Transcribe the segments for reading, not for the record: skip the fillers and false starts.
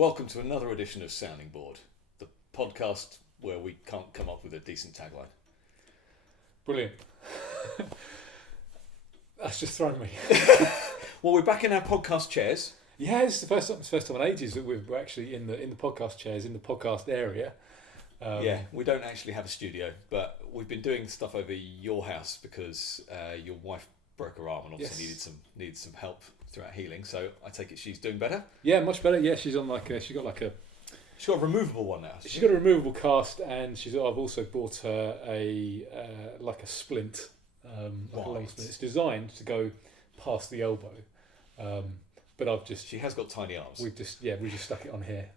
Welcome to another edition of Sounding Board, the podcast where we can't come up with a decent tagline. Brilliant. That's just thrown me. Well, we're back in our podcast chairs. Yeah, it's the first time in ages that we're actually in the podcast chairs, in the podcast area. Yeah, we don't actually have a studio, but we've been doing stuff over your house because your wife broke her arm and obviously needed some help throughout healing. So I take it she's doing better. Yeah, much better. Yeah, she's got She's got a removable one now. She's got a removable cast, and I've also bought her a splint, like a long splint. It's designed to go past the elbow, but She has got tiny arms. We just stuck it on here,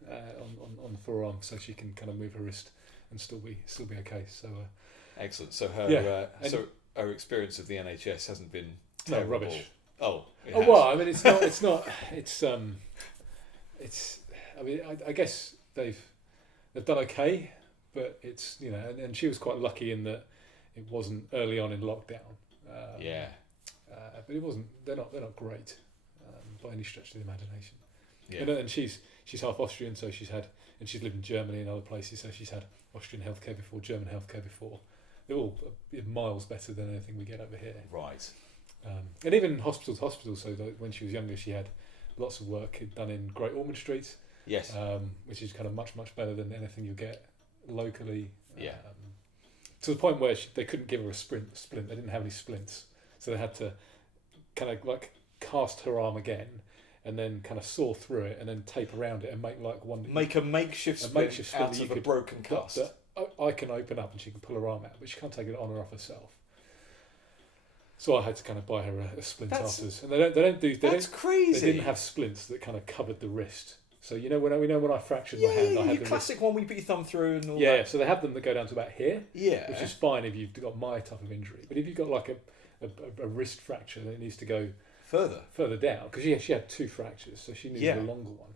on the forearm, so she can kind of move her wrist and still be okay. So excellent. So her experience of the NHS hasn't been terrible. No, rubbish. Oh well, I mean, it's not. I mean, I guess they've done okay, but it's, and she was quite lucky in that it wasn't early on in lockdown. But it wasn't. They're not great by any stretch of the imagination. Yeah. And she's half Austrian, so she's lived in Germany and other places, so she's had Austrian healthcare before, German healthcare before. They're all miles better than anything we get over here. Right. And even hospital to hospital. So that when she was younger, she had lots of work done in Great Ormond Street. Yes. Which is kind of much better than anything you get locally. Yeah. To the point where they couldn't give her a splint. They didn't have any splints, so they had to kind of like cast her arm again, and then kind of saw through it, and then tape around it, and make a makeshift splint out of a broken cast. That I can open up, and she can pull her arm out, but she can't take it on or off herself. So I had to kind of buy her a splint afterwards, and That's crazy. They didn't have splints that kind of covered the wrist. So when I fractured my hand, I had the classic one where you put your thumb through and all that. Yeah, so they have them that go down to about here. Yeah, which is fine if you've got my type of injury. But if you've got like a wrist fracture, then it needs to go further down, because she had two fractures, so she needed a longer one.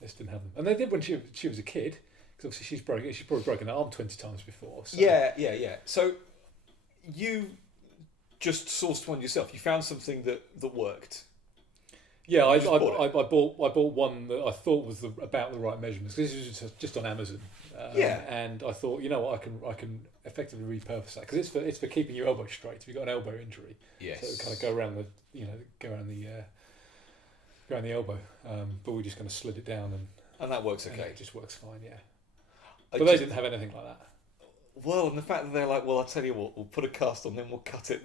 They just didn't have them, and they did when she was a kid, because obviously she's probably broken her arm 20 times before. So. Yeah. So you just sourced one yourself. You found something that worked. Yeah, I bought one that I thought was about the right measurements, because this was just on Amazon. And I thought, you know what, I can effectively repurpose that, because it's for keeping your elbow straight if you've got an elbow injury. Yes. So it kind of go around the elbow. But we just kind of slid it down and that works okay. It just works fine, yeah. But they didn't have anything like that. Well, and the fact that they're like, well, I'll tell you what, we'll put a cast on, then we'll cut it,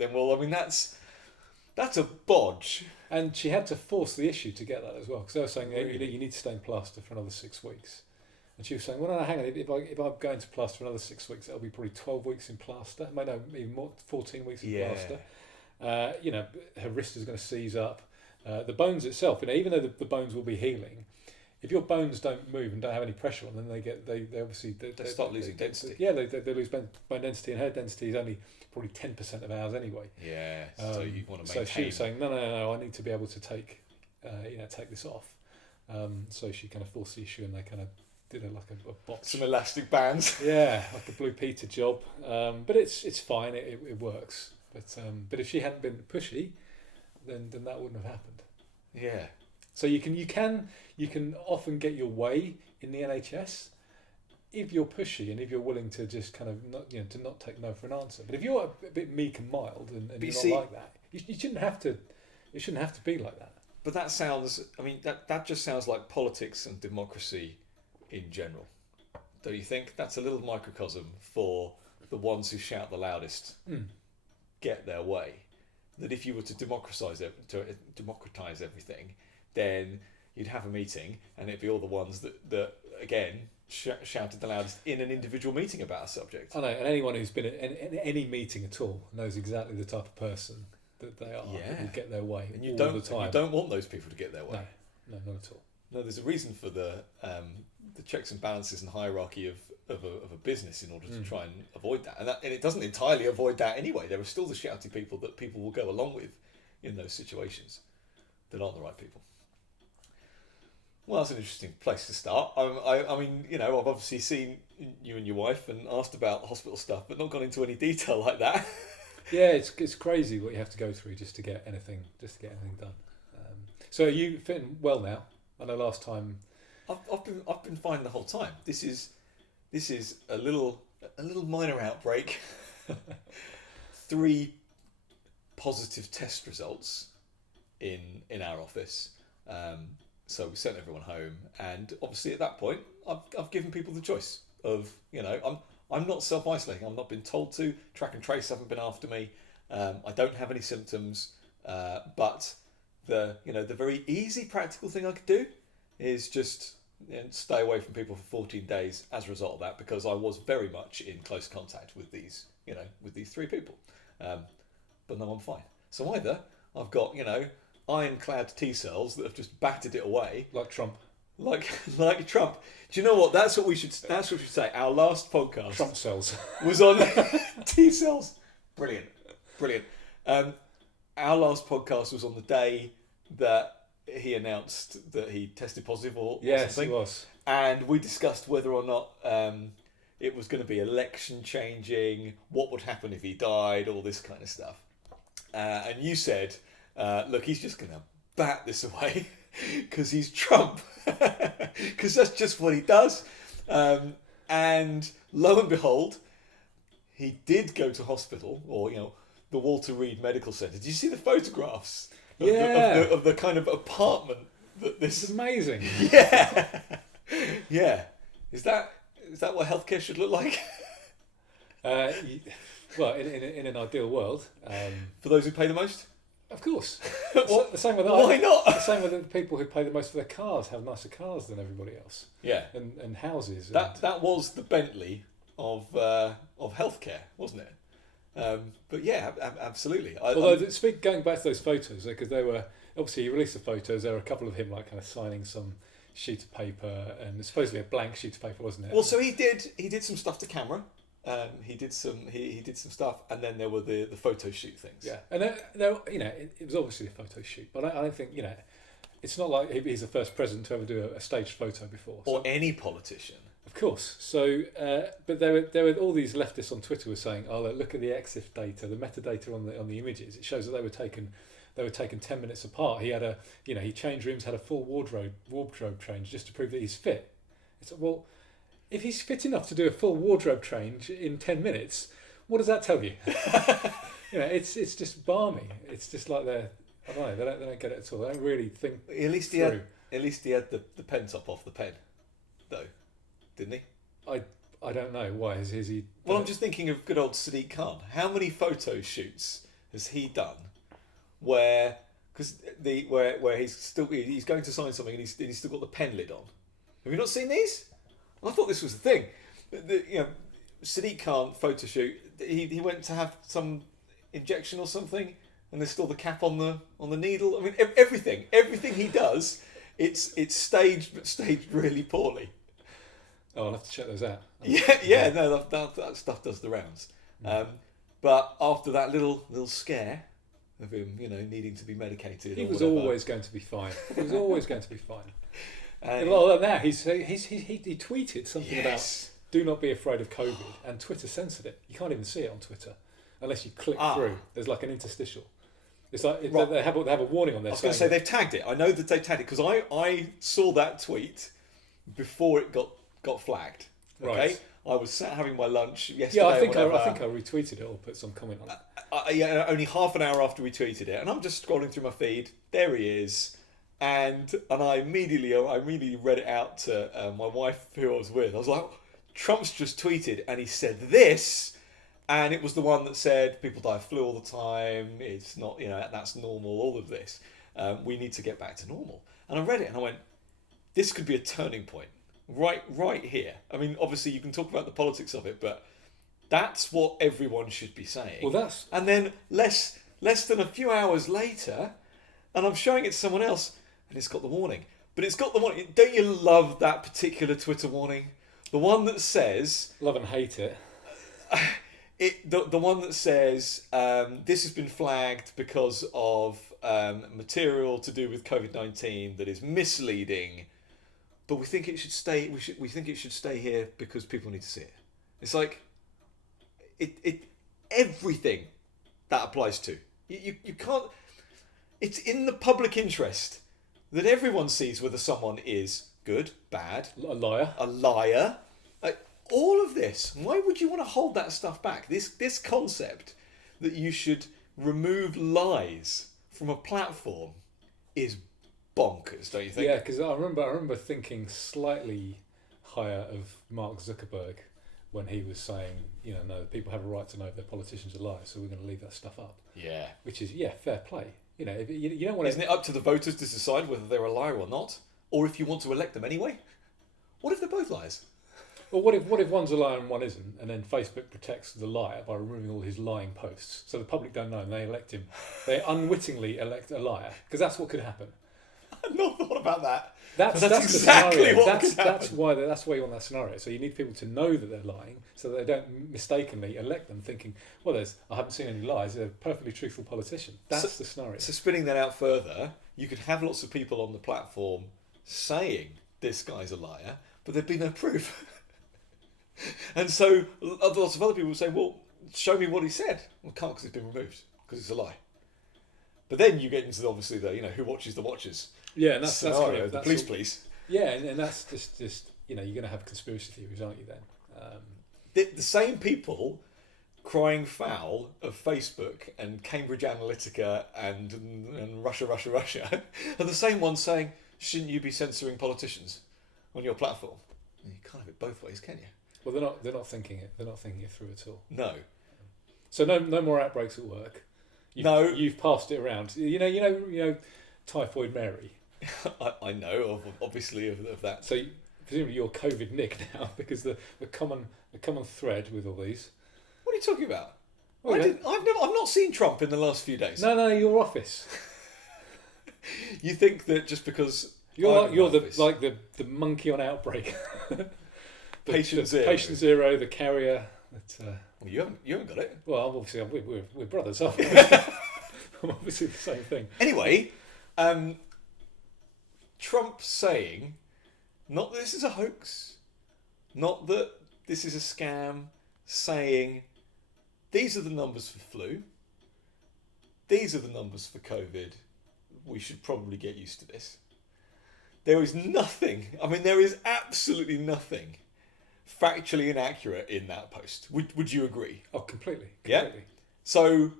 that's a bodge. And she had to force the issue to get that as well, because they were saying, you need to stay in plaster for another 6 weeks. And she was saying, well, no, hang on, if I'm going to plaster for another 6 weeks, it'll be probably 12 weeks in plaster, even more, 14 weeks in plaster. Her wrist is going to seize up. The bones itself, even though the bones will be healing, if your bones don't move and don't have any pressure on them, they start losing density. They lose bone density, and her density is only probably 10% of ours anyway. Yeah, so you want to maintain. So she was saying, no, I need to be able to take this off. So she kind of forced the issue, and they kind of did a box. Some elastic bands. Yeah, like a Blue Peter job. But it's fine. It works. But if she hadn't been pushy, then that wouldn't have happened. Yeah. So you can often get your way in the NHS if you're pushy and if you're willing to just kind of not take no for an answer. But if you're a bit meek and mild and you're not like that, you shouldn't have to. It shouldn't have to be like that. But that sounds. I mean, that just sounds like politics and democracy in general. Don't you think? That's a little microcosm for the ones who shout the loudest, get their way. That if you were to democratise everything, then you'd have a meeting, and it'd be all the ones that again shouted the loudest in an individual meeting about a subject. I know, and anyone who's been in any meeting at all knows exactly the type of person that they are. Yeah. That will get their way and you all don't, the time. You don't want those people to get their way. No, not at all. No, there's a reason for the checks and balances and hierarchy of a business in order to try and avoid that. And it doesn't entirely avoid that anyway. There are still the shouty people that people will go along with in those situations that aren't the right people. Well, that's an interesting place to start. I mean, I've obviously seen you and your wife and asked about hospital stuff, but not gone into any detail like that. Yeah, it's crazy what you have to go through just to get anything done. So are you fitting well now? I know last time I've been fine the whole time. This is a little minor outbreak. 3 positive test results in our office. So we sent everyone home, and obviously at that point, I've given people the choice of, I'm not self-isolating. I'm not been told to. Track and trace haven't been after me. I don't have any symptoms, but the very easy practical thing I could do is just stay away from people for 14 days as a result of that, because I was very much in close contact with these 3 people. But no, I'm fine. So either I've got ironclad T cells that have just battered it away, like Trump. Like Trump. Do you know what? That's what we should say. Our last podcast, Trump cells, was on T cells. Brilliant. Our last podcast was on the day that he announced that he tested positive or yes, something. He was. And we discussed whether or not it was going to be election changing, what would happen if he died, all this kind of stuff. And you said, look, he's just going to bat this away because he's Trump. Because that's just what he does. And lo and behold, he did go to hospital, or, the Walter Reed Medical Centre. Did you see the photographs of the kind of apartment that this... It's amazing. Yeah. Yeah. Is that what healthcare should look like? Well, in an ideal world, for those who pay the most, of course. What? The same with Why not? The same with the people who pay the most for their cars have nicer cars than everybody else. Yeah. And houses. That was the Bentley of healthcare, wasn't it? But yeah, absolutely. Although, going back to those photos, because they were obviously he released the photos. There were a couple of him like kind of signing some sheet of paper, and it's supposed to be a blank sheet of paper, wasn't it? Well, so he did some stuff to camera. He did some stuff, and then there were the photo shoot things. Yeah, and it was obviously a photo shoot, but I don't think it's not like he's the first president to ever do a staged photo before, or any politician. Of course. So, but there were all these leftists on Twitter were saying, "Oh, look at the EXIF data, the metadata on the images. It shows that they were taken 10 minutes apart. He had he changed rooms, had a full wardrobe change just to prove that he's fit." It's like, well, if he's fit enough to do a full wardrobe change in 10 minutes, what does that tell you? It's just balmy. It's just like I don't know. They don't get it at all. They don't really think. At least he had the pen top off the pen, though. Didn't he? I don't know why. Is he? Well, I'm just thinking of good old Sadiq Khan. How many photo shoots has he done where he's going to sign something and he's still got the pen lid on? Have you not seen these? I thought this was the thing. Sadiq Khan photo shoot. He went to have some injection or something, and there's still the cap on the needle. I mean, everything he does, it's staged, but staged really poorly. Oh, I'll have to check those out. No, that stuff does the rounds. But after that little scare of him, needing to be medicated, he or was whatever, always going to be fine. He was always going to be fine. And well, now he tweeted something about "Do not be afraid of COVID," and Twitter censored it. You can't even see it on Twitter unless you click through. There's like an interstitial. It's like they have a warning on there. I was going to say they've tagged it. I know that they tagged it because I saw that tweet before it got flagged. Okay, right. I was sat having my lunch yesterday. Yeah, I think I retweeted it or put some comment on it. Only half an hour after we tweeted it, and I'm just scrolling through my feed. There he is, and I immediately read it out to my wife who I was with. I was like, Trump's just tweeted, and he said this, and it was the one that said people die of flu all the time. It's not, that's normal. All of this, we need to get back to normal. And I read it, and I went, this could be a turning point. Right here. I mean, obviously you can talk about the politics of it, but that's what everyone should be saying. Well, and then less than a few hours later, and I'm showing it to someone else, and it's got the warning. But it's got the warning. Don't you love that particular Twitter warning? The one that says... Love and hate it. The one that says, this has been flagged because of material to do with COVID-19 that is misleading, but we think it should stay. We think it should stay here because people need to see it. It's like everything that applies to you can't. It's in the public interest that everyone sees whether someone is good, bad, A liar. a liar. Like, all of this. Why would you want to hold that stuff back? This concept that you should remove lies from a platform is bonkers, don't you think? Yeah, because I remember thinking slightly higher of Mark Zuckerberg when he was saying, no, people have a right to know if their politicians are liars, so we're going to leave that stuff up. Yeah. Which is, fair play. If you don't want Isn't it up to the voters to decide whether they're a liar or not? Or if you want to elect them anyway? What if they're both liars? Well, what if one's a liar and one isn't, and then Facebook protects the liar by removing all his lying posts, so the public don't know and they elect him. They unwittingly elect a liar, because that's what could happen. I've not thought about that. That's exactly the scenario. what could happen. That's why you want that scenario. So you need people to know that they're lying, so that they don't mistakenly elect them, thinking, "Well, I haven't seen any lies. They're a perfectly truthful politician." That's the scenario. So spinning that out further, you could have lots of people on the platform saying this guy's a liar, but there'd be no proof. And so lots of other people would say, "Well, show me what he said." Well, can't, because it's been removed, because it's a lie. But then you get into obviously the who watches the watchers. Yeah, and that's scenario. that's the police. Yeah, and that's just you're going to have conspiracy theories, aren't you? Then the same people crying foul of Facebook and Cambridge Analytica and Russia are the same ones saying, "Shouldn't you be censoring politicians on your platform?" You can't have it both ways, can you? Well, they're not thinking it. They're not thinking it through at all. No. So no more outbreaks at work. You've passed it around. You know, Typhoid Mary. I know obviously of that. So presumably you're COVID Nick now, because the common thread with all these. What are you talking about? Oh, I've not seen Trump in the last few days. No, your office. You think that just because you're the monkey on outbreak. Patient zero. Patient zero, the carrier. Well, you haven't got it. Well, obviously we're brothers, aren't we? Obviously the same thing. Anyway, Trump saying, not that this is a hoax, not that this is a scam, saying these are the numbers for flu, these are the numbers for COVID, we should probably get used to this. There is nothing, there is absolutely nothing factually inaccurate in that post. Would you agree? Oh, completely. Yeah? So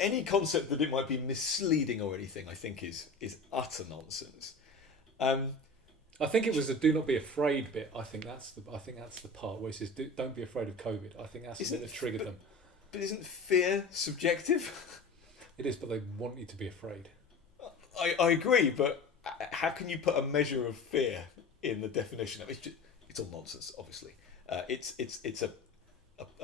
any concept that it might be misleading or anything, I think is utter nonsense. I think it was the "do not be afraid" bit. I think that's the part where he says, "Don't be afraid of COVID." I think that's the bit that triggered them. But isn't fear subjective? It is, but they want you to be afraid. I agree, but how can you put a measure of fear in the definition? It's all nonsense, obviously. It's a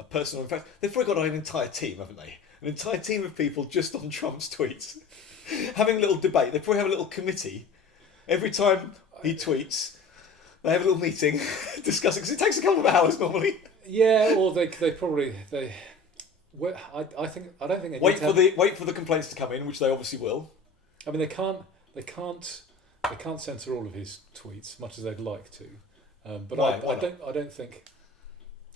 personal. In fact, they've probably got an entire team, haven't they? An entire team of people just on Trump's tweets, having a little debate. They probably have a little committee. Every time he tweets, they have a little meeting discussing, because it takes a couple of hours normally. Yeah, or they probably. Well, I don't think they wait for the complaints to come in, which they obviously will. They can't censor all of his tweets, much as they'd like to. But Why I don't think,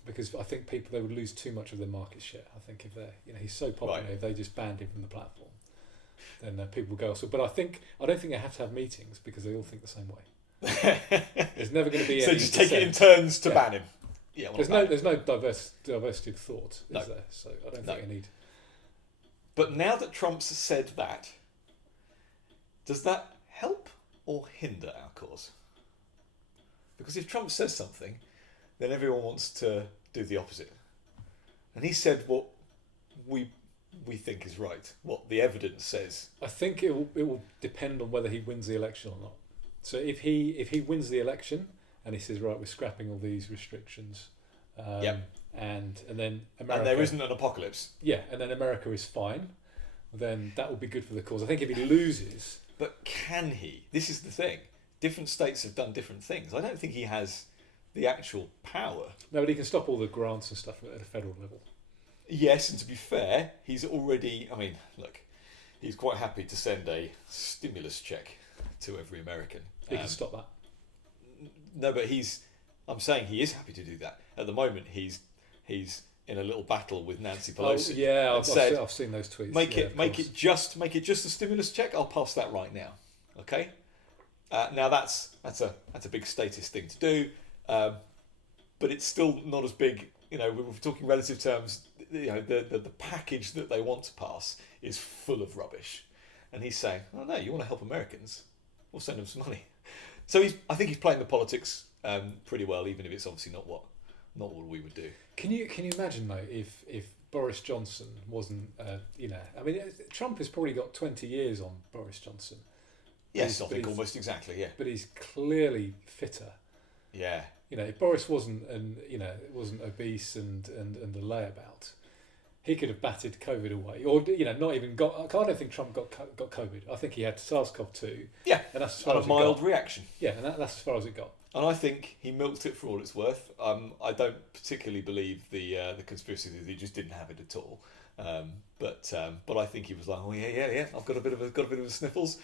because I think they would lose too much of their market share. I think if he's so popular, if they just banned him from the platform, then people will go elsewhere. But I don't think they have to have meetings, because they all think the same way. There's never going to be so any just take it in turns to ban him. Yeah, there's no diversity of thought, is there? So I don't think I need. But now that Trump's said that, does that help or hinder our cause? Because if Trump says something, then everyone wants to do the opposite. And he said what we think is right, what the evidence says. I think it will depend on whether he wins the election or not. So if he wins the election and he says, right, we're scrapping all these restrictions, and then America, and there isn't an apocalypse. Yeah, and then America is fine, then that will be good for the cause. I think if he loses, but can he? This is the thing. Different states have done different things. I don't think he has the actual power. No, but he can stop all the grants and stuff at a federal level. Yes, and to be fair, he's already. Look, he's quite happy to send a stimulus check to every American. He can stop that. No, but I'm saying he is happy to do that. At the moment, he's in a little battle with Nancy Pelosi. Oh, yeah, I've seen those tweets. Make it just a stimulus check. I'll pass that right now. Okay. Now that's a big statist thing to do, but it's still not as big. You know, we're talking relative terms. You know, the package that they want to pass is full of rubbish, and he's saying, "Oh no, you want to help Americans? We'll send them some money." So I think he's playing the politics pretty well, even if it's obviously not what we would do. Can you imagine though if Boris Johnson wasn't I mean Trump has probably got 20 years on Boris Johnson. Yes, I think almost exactly. Yeah, but he's clearly fitter. Yeah. You know, if Boris wasn't wasn't obese and a layabout, he could have batted COVID away, or not even got. I don't think Trump got COVID. I think he had SARS-CoV-2. Yeah, and that's as far as a mild reaction. Yeah, and that's as far as it got. And I think he milked it for all it's worth. I don't particularly believe the conspiracy that he just didn't have it at all. But I think he was like, oh yeah, I've got a bit of a sniffles.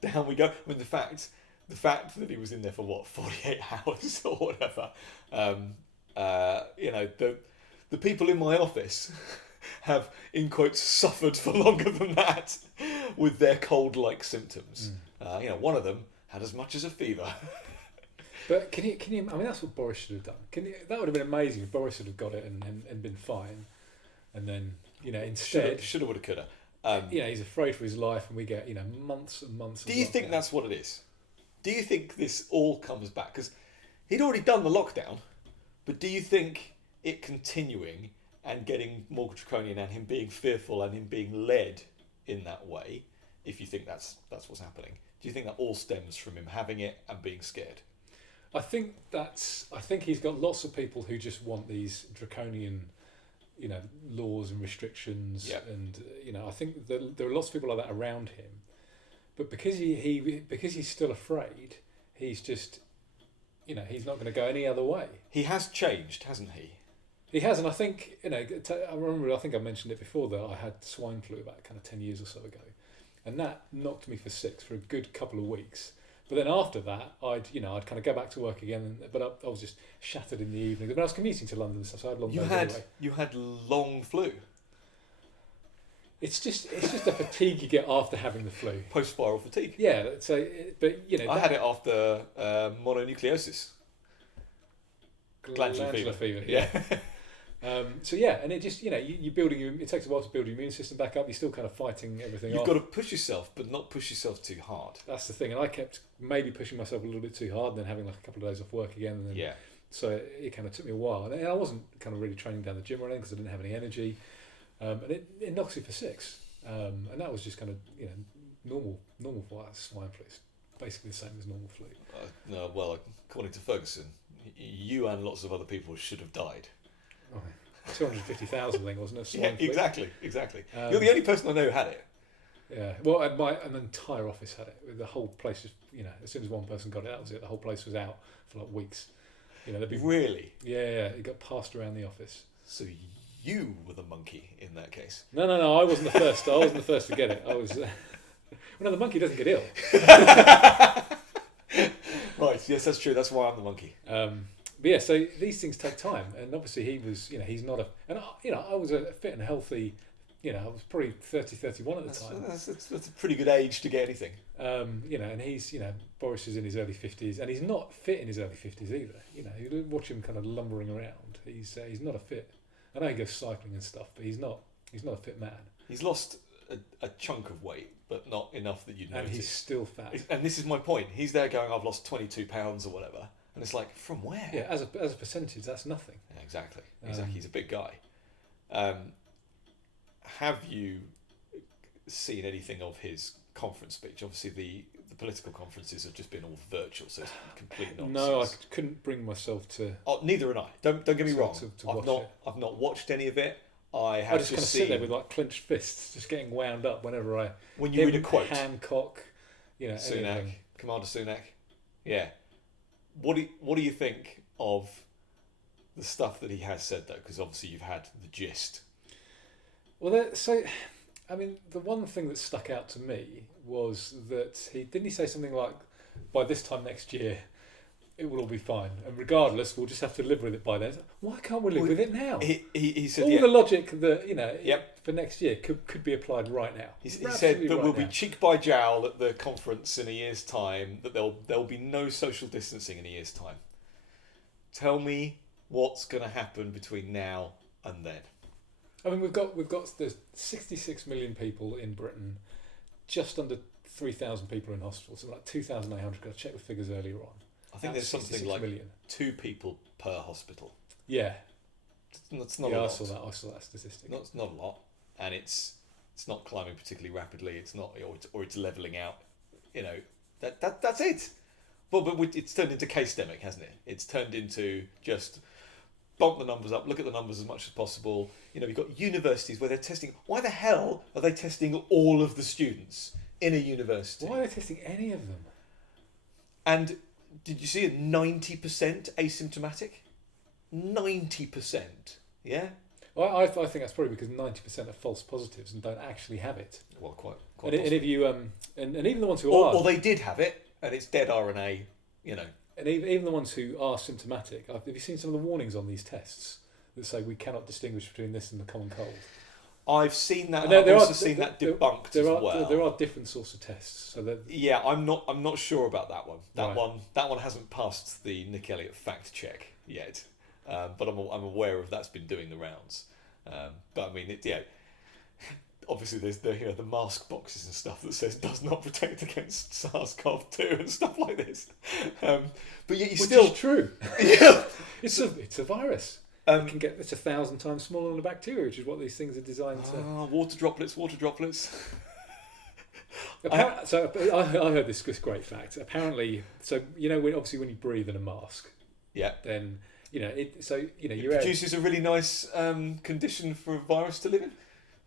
Down we go. I mean, the fact that he was in there for what 48 hours or whatever. The people in my office have, in quotes, suffered for longer than that with their cold-like symptoms. One of them had as much as a fever. But can you? I mean, that's what Boris should have done. That would have been amazing if Boris had have got it and been fine, and then instead shoulda, woulda, coulda. He's afraid for his life, and we get months and months. Do you think that's what it is? Do you think this all comes back? Because he'd already done the lockdown, but do you think it continuing and getting more draconian and him being fearful and him being led in that way, if you think that's what's happening, do you think that all stems from him having it and being scared? I think he's got lots of people who just want these draconian, laws and restrictions, Yep. and I think that there are lots of people like that around him. But because he's still afraid, he's just, he's not going to go any other way. He has changed, hasn't he? He has, and I think I remember. I think I mentioned it before that I had swine flu about kind of 10 years or so ago, and that knocked me for six for a good couple of weeks. But then after that, I'd kind of go back to work again, but I was just shattered in the evening. But I was commuting to London and stuff, so I had long days anyway. You had long flu. It's just a fatigue you get after having the flu. Post-viral fatigue. Yeah. So, but I had it after mononucleosis. Glandular fever. Yeah. And it just you're building. It takes a while to build your immune system back up. You're still kind of fighting everything. You've got to push yourself, but not push yourself too hard. That's the thing, and I kept maybe pushing myself a little bit too hard, and then having like a couple of days off work again. And then, So it kind of took me a while, and I wasn't kind of really training down the gym or anything because I didn't have any energy, and it knocks you for six, and that was just kind of normal for swine flu. It's basically the same as normal flu. No, well, according to Ferguson, you and lots of other people should have died. 250,000 thing, wasn't it? Swine flu. Exactly. You're the only person I know who had it. Yeah, well, an entire office had it. The whole place just, as soon as one person got it, that was it. The whole place was out for like weeks. Really? Yeah, it got passed around the office. So you were the monkey in that case. No, I wasn't the first. I wasn't the first to get it. I was. The monkey doesn't get ill. Right. Yes, that's true. That's why I'm the monkey. But yeah, so these things take time, and obviously he was, he's not I was a fit and healthy, I was probably 30, 31 at the time. That's a pretty good age to get anything. And he's, Boris is in his early 50s, and he's not fit in his early 50s either. You watch him kind of lumbering around. He's not a fit. I know he goes cycling and stuff, but he's not a fit man. He's lost a chunk of weight, but not enough that you'd notice. And he's still fat. And this is my point. He's there going, I've lost 22 pounds or whatever. And it's like, from where? Yeah, as a percentage, that's nothing. Yeah, exactly. He's a big guy. Have you seen anything of his conference speech? Obviously, the political conferences have just been all virtual, so it's complete nonsense. No, I couldn't bring myself to. Oh, neither am I. Don't get me wrong. To I've not watched any of it. I just kind of sit there with like clenched fists, just getting wound up whenever I. When you read a quote, Hancock, Sunak, anything. Commander Sunak, yeah. What do you think of the stuff that he has said though? Because obviously you've had the gist. Well, the one thing that stuck out to me was that he say something like, by this time next year, it will all be fine, and regardless, we'll just have to live with it by then. Why can't we live with it now? He said all the logic that Yep. for next year could be applied right now. He said that we'll be cheek by jowl at the conference in a year's time. That there'll be no social distancing in a year's time. Tell me what's going to happen between now and then. I mean, there's 66 million people in Britain, just under 3,000 people in hospitals, so like 2,800. Got to check the figures earlier on. I think there's something like million. 2 people per hospital. Yeah, that's not a lot. I saw that statistic. It's not a lot, and it's not climbing particularly rapidly. It's not, or it's leveling out. You know, that's it. Well, but it's turned into case-demic, hasn't it? It's turned into just bump the numbers up, look at the numbers as much as possible. You know, you've got universities where they're testing. Why the hell are they testing all of the students in a university? Why are they testing any of them? And did you see a 90% asymptomatic? 90%, yeah? Well, I think that's probably because 90% are false positives and don't actually have it. Well, quite. And if you and even the ones who or they did have it, and it's dead RNA, you know. And even the ones who are symptomatic, have you seen some of the warnings on these tests that say we cannot distinguish between this and the common cold? I've seen that. I've also seen that debunked as well. There are different sorts of tests. So yeah, I'm not sure about that one. That one hasn't passed the Nick Elliott fact check yet, but I'm aware of that's been doing the rounds. But I mean, obviously there's the mask boxes and stuff that says does not protect against SARS-CoV-2 and stuff like this. But yet Which is true. Yeah, it's a virus. It's 1,000 times smaller than a bacteria, which is what these things are designed to. Water droplets. So I heard this great fact. Apparently, so obviously when you breathe in a mask, yeah, then it produces a really nice condition for a virus to live in.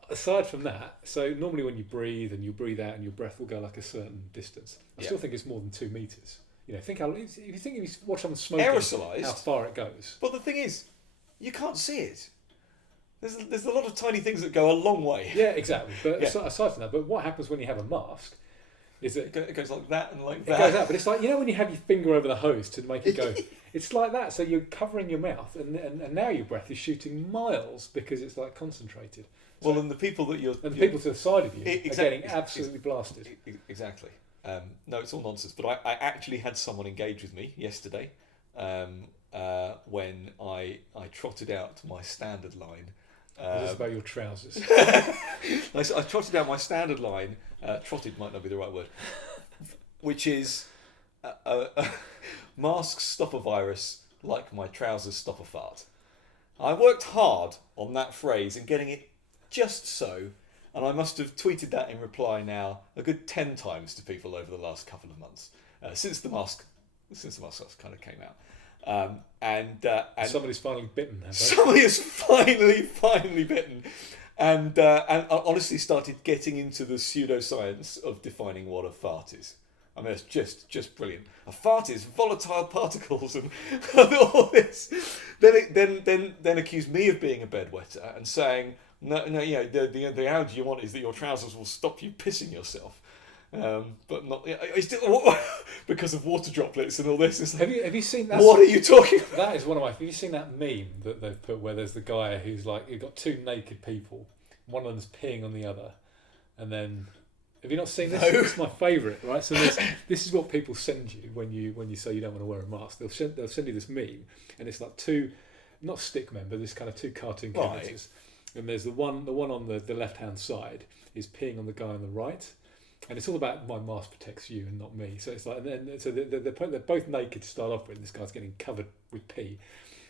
Aside from that, so normally when you breathe and you breathe out and your breath will go like a certain distance. I still think it's more than 2 meters. Think if you watch someone smoking, aerosolized, how far it goes. But the thing is, you can't see it. There's a lot of tiny things that go a long way. Yeah, exactly. But aside from that, but what happens when you have a mask is that it goes like that and like that. It goes out, but it's like when you have your finger over the hose to make it go. It's like that. So you're covering your mouth, and now your breath is shooting miles because it's like concentrated. So, well, and the people that you're... And the people to the side of you are getting absolutely blasted. Exactly. No, it's all nonsense. But I actually had someone engage with me yesterday when I trotted out my standard line. Is this about your trousers? I trotted out my standard line. Trotted might not be the right word. Which is masks stop a virus like my trousers stop a fart. I worked hard on that phrase and getting it just so, and I must have tweeted that in reply now a good 10 times to people over the last couple of months since the mask kind of came out. And somebody's finally bitten. Somebody has finally bitten, and honestly started getting into the pseudoscience of defining what a fart is. I mean, it's just brilliant. A fart is volatile particles and all this. Then accuse me of being a bedwetter and saying, no, the analogy you want is that your trousers will stop you pissing yourself. But not because of water droplets and all this. It's like, have you seen that? What are you talking about? That is one of my. Have you seen that meme that they've put where there's the guy who's like you've got 2 naked people, one of them's peeing on the other, and then have you not seen this? No. It's my favourite, right? So this is what people send you when you say you don't want to wear a mask. They'll send you this meme, and it's like 2, not stick men, but this kind of 2 cartoon characters. And there's the one on the left hand side is peeing on the guy on the right. And it's all about my mask protects you and not me. So it's like, they're both naked to start off with. This guy's getting covered with pee,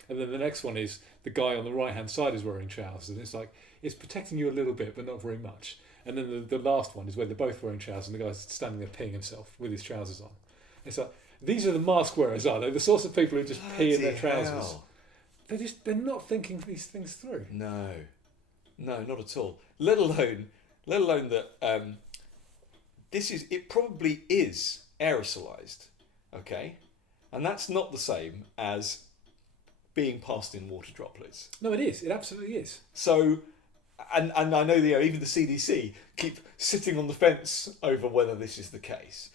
and then the next one is the guy on the right hand side is wearing trousers, and it's like it's protecting you a little bit, but not very much. And then the last one is where they're both wearing trousers, and the guy's standing there peeing himself with his trousers on. It's like these are the mask wearers, are they? The sorts of people who just pee in their trousers. Hell. They're not thinking these things through. No, not at all. Let alone that. It probably is aerosolized, okay? And that's not the same as being passed in water droplets. No, it is. It absolutely is. So, and I know even the CDC keep sitting on the fence over whether this is the case.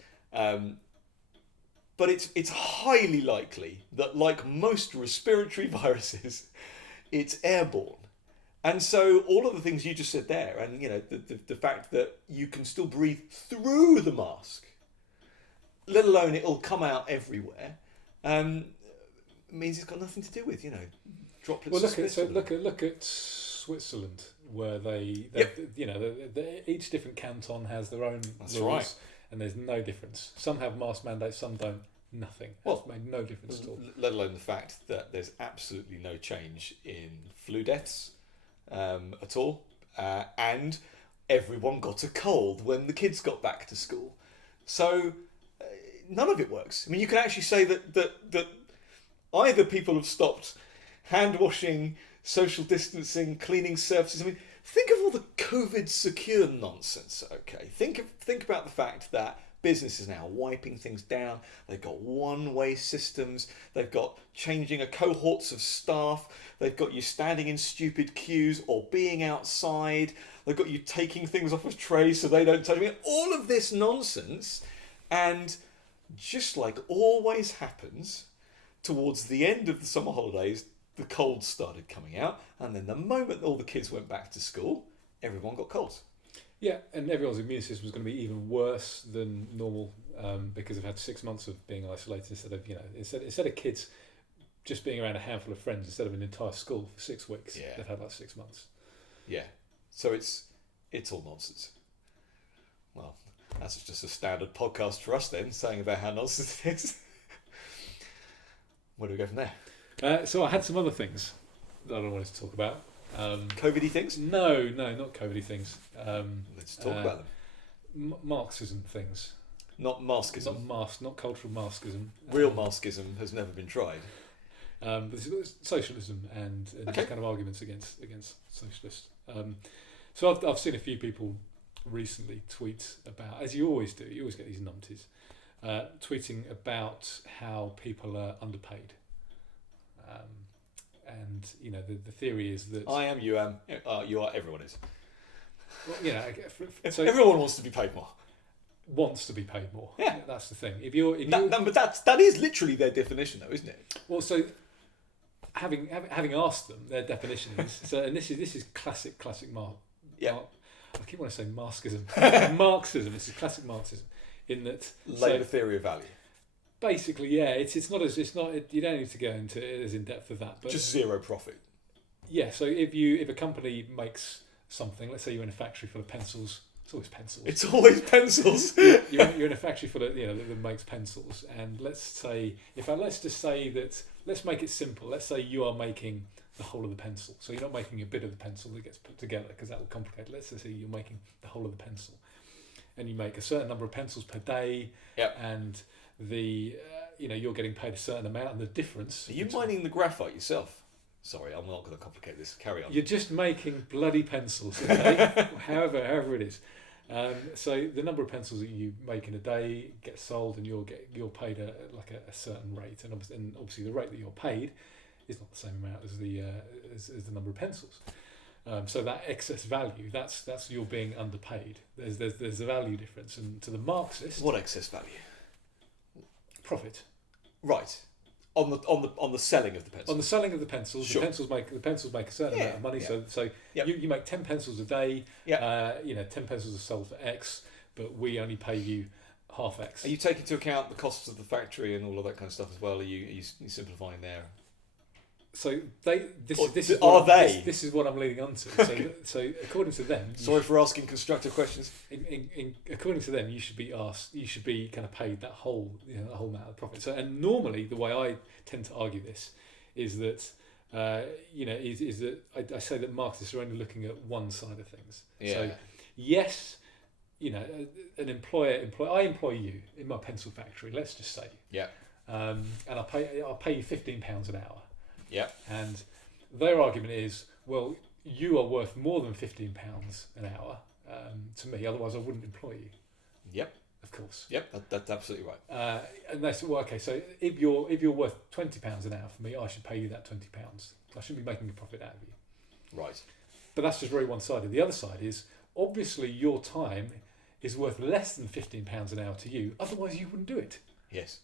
but it's highly likely that, like most respiratory viruses, it's airborne. And so all of the things you just said there, and the fact that you can still breathe through the mask, let alone it'll come out everywhere, means it's got nothing to do with droplets. Well, look at Switzerland, where each different canton has their own rules, right. And there's no difference. Some have mask mandates, some don't. Nothing. That's made no difference at all. Let alone the fact that there's absolutely no change in flu deaths at all, and everyone got a cold when the kids got back to school. So none of it works. I mean, you can actually say that either people have stopped hand washing, social distancing, cleaning surfaces. I mean, think of all the COVID secure nonsense. Okay, think about the fact that businesses now wiping things down. They've got one-way systems. They've got changing cohorts of staff. They've got you standing in stupid queues or being outside. They've got you taking things off of trays so they don't touch me. All of this nonsense, and just like always happens, towards the end of the summer holidays, the colds started coming out, and then the moment all the kids went back to school, everyone got colds. Yeah, and everyone's immune system was going to be even worse than normal because they've had 6 months of being isolated instead of kids just being around a handful of friends instead of an entire school for 6 weeks. Yeah. They've had 6 months. Yeah, so it's all nonsense. Well, that's just a standard podcast for us then, saying about how nonsense it is. Where do we go from there? So I had some other things that I wanted to talk about. COVID-y things? No, not COVID-y things. Let's talk about them. Marxism things. Not maskism. Not cultural Marxism. Real Marxism has never been tried. Socialism and just kind of arguments against socialists. So I've seen a few people recently tweet about, as you always do, you always get these numpties, tweeting about how people are underpaid. And the theory is that I am, you am, you are, everyone is. Well, so everyone wants to be paid more. Wants to be paid more. Yeah, that's the thing. But that is literally their definition, though, isn't it? Well, so having asked them their definition is and this is classic Yeah. I keep wanting to say Marxism. Marxism. This is classic Marxism in that Labour theory of value. Basically, yeah, it's not you don't need to go into it as in depth of that, but just zero profit. Yeah, so if a company makes something, let's say you're in a factory full of pencils, it's always pencils. It's always pencils. you're in a factory full of that makes pencils, and let's just say that let's make it simple. Let's say you are making the whole of the pencil, so you're not making a bit of the pencil that gets put together because that will complicate. Let's just say you're making the whole of the pencil, and you make a certain number of pencils per day, and you're getting paid a certain amount, and the difference. Are you mining the graphite yourself? Sorry, I'm not going to complicate this. Carry on. You're just making bloody pencils, okay? however it is. So the number of pencils that you make in a day gets sold, and you're paid a certain rate, and obviously the rate that you're paid is not the same amount as the number of pencils. So that excess value, that's you're being underpaid. There's a value difference, and to the Marxist, what excess value? Profit. Right. On the selling of the pencils. On the selling of the pencils, sure. the pencils make a certain amount of money. Yeah. So you make 10 pencils a day. Yeah. 10 pencils are sold for X, but we only pay you half X. Are you taking into account the costs of the factory and all of that kind of stuff as well? Are you simplifying there? So this is what I'm leading on to. So according to them, sorry for asking constructive questions. According to them, you should be kind of paid that whole amount of profit. So, and normally the way I tend to argue this is that is that I say that Marxists are only looking at one side of things. Yeah. So yes, an employer I employ you in my pencil factory. Let's just say. Yeah. And I'll pay you £15 an hour. Yeah. And their argument is, well, you are worth more than £15 an hour to me, otherwise I wouldn't employ you. Yep. Of course. Yep, that's absolutely right. And they said, well, okay, so if you're worth £20 an hour for me, I should pay you that £20. I shouldn't be making a profit out of you. Right. But that's just very one-sided. The other side is, obviously your time is worth less than £15 an hour to you, otherwise you wouldn't do it. Yes.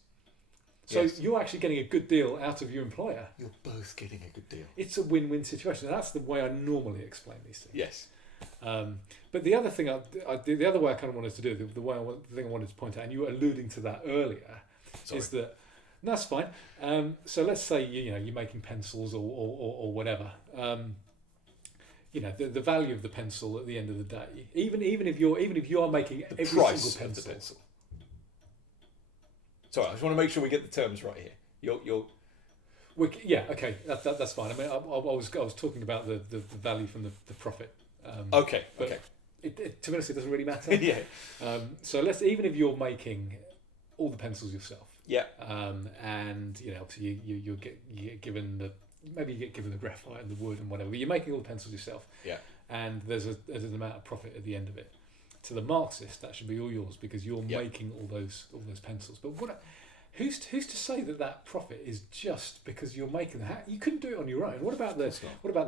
So Yes. you're actually getting a good deal out of your employer. You're both getting a good deal. It's a win-win situation. That's the way I normally explain these things. Yes. But the other thing, the other way I kind of wanted to do, the thing I wanted to point out, and you were alluding to that earlier, is that no, that's fine. So let's say you're making pencils or whatever. The value of the pencil at the end of the day, even if you are making The every price single of the pencil. pencil. Sorry, I just want to make sure we get the terms right here. Okay, that's fine. I mean, I was talking about the value from the profit. Okay. To be honest, it doesn't really matter. Yeah. So even if you're making all the pencils yourself. Yeah. And obviously you get given the graphite and the wood and whatever. But you're making all the pencils yourself. Yeah. And there's an amount of profit at the end of it. To the Marxist, that should be all yours because you're making all those pencils. But who's to say that profit is just because you're making that? You couldn't do it on your own. What about the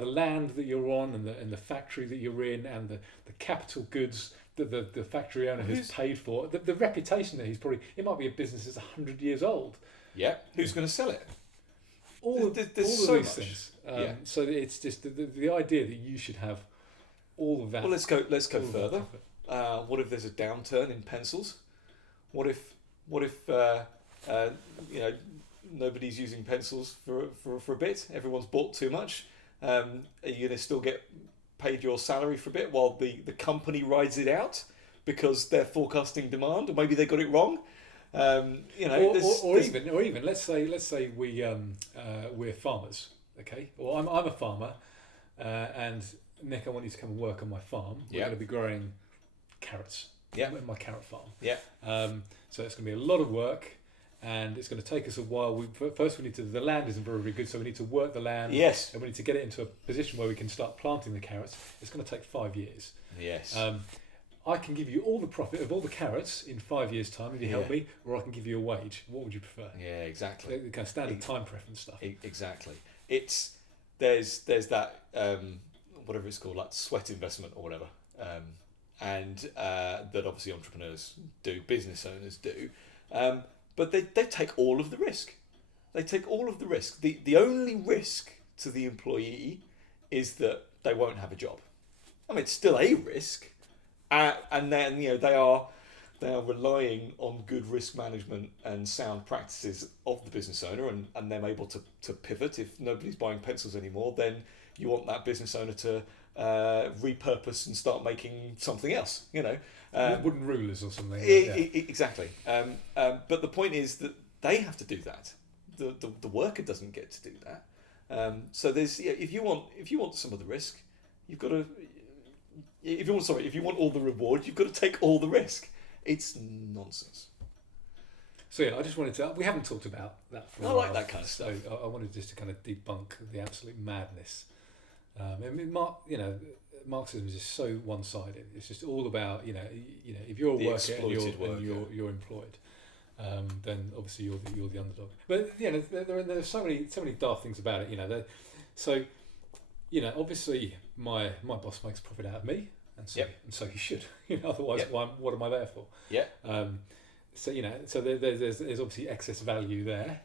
land that you're on and the factory that you're in and the capital goods that the factory owner has paid for? The reputation that it might be a business that's 100 years old. Yeah. Who's going to sell it? There's so of these much. things. So it's just the idea that you should have all of that. Well, let's go further. What if there's a downturn in pencils? What if nobody's using pencils for a bit? Everyone's bought too much. Are you going to still get paid your salary for a bit while the company rides it out because they're forecasting demand, or maybe they got it wrong? Even let's say we're farmers, okay? Well, I'm a farmer, and Nick, I want you to come and work on my farm. We're going to be growing carrots. Yeah. In my carrot farm. Yeah. So it's going to be a lot of work, and it's going to take us a while. First, we need to. The land isn't very good, so we need to work the land. Yes. And we need to get it into a position where we can start planting the carrots. It's going to take 5 years. Yes. I can give you all the profit of all the carrots in 5 years' time if you help me, or I can give you a wage. What would you prefer? Yeah, exactly. The kind of standard time preference stuff. Exactly. There's that whatever it's called, like sweat investment or whatever, and that obviously entrepreneurs do, business owners do, but they take all of the risk. They take all of the risk. The only risk to the employee is that they won't have a job. I mean, it's still a risk. And then they are relying on good risk management and sound practices of the business owner, and them able to pivot. If nobody's buying pencils anymore, then you want that business owner to repurpose and start making something else. Wooden rulers or something. Exactly. But the point is that they have to do that. The worker doesn't get to do that. So there's if you want some of the risk, you've got to. If you want all the reward, you've got to take all the risk. It's nonsense. So I just wanted to. We haven't talked about that for a while. I like that kind of stuff. So I wanted just to kind of debunk the absolute madness. Marxism is just so one-sided. It's just all about if you're a worker and you're employed, then obviously you're the underdog. But there are so many daft things about it. Obviously my boss makes profit out of me, and so he should. Otherwise, what am I there for? Yeah. So there's obviously excess value there.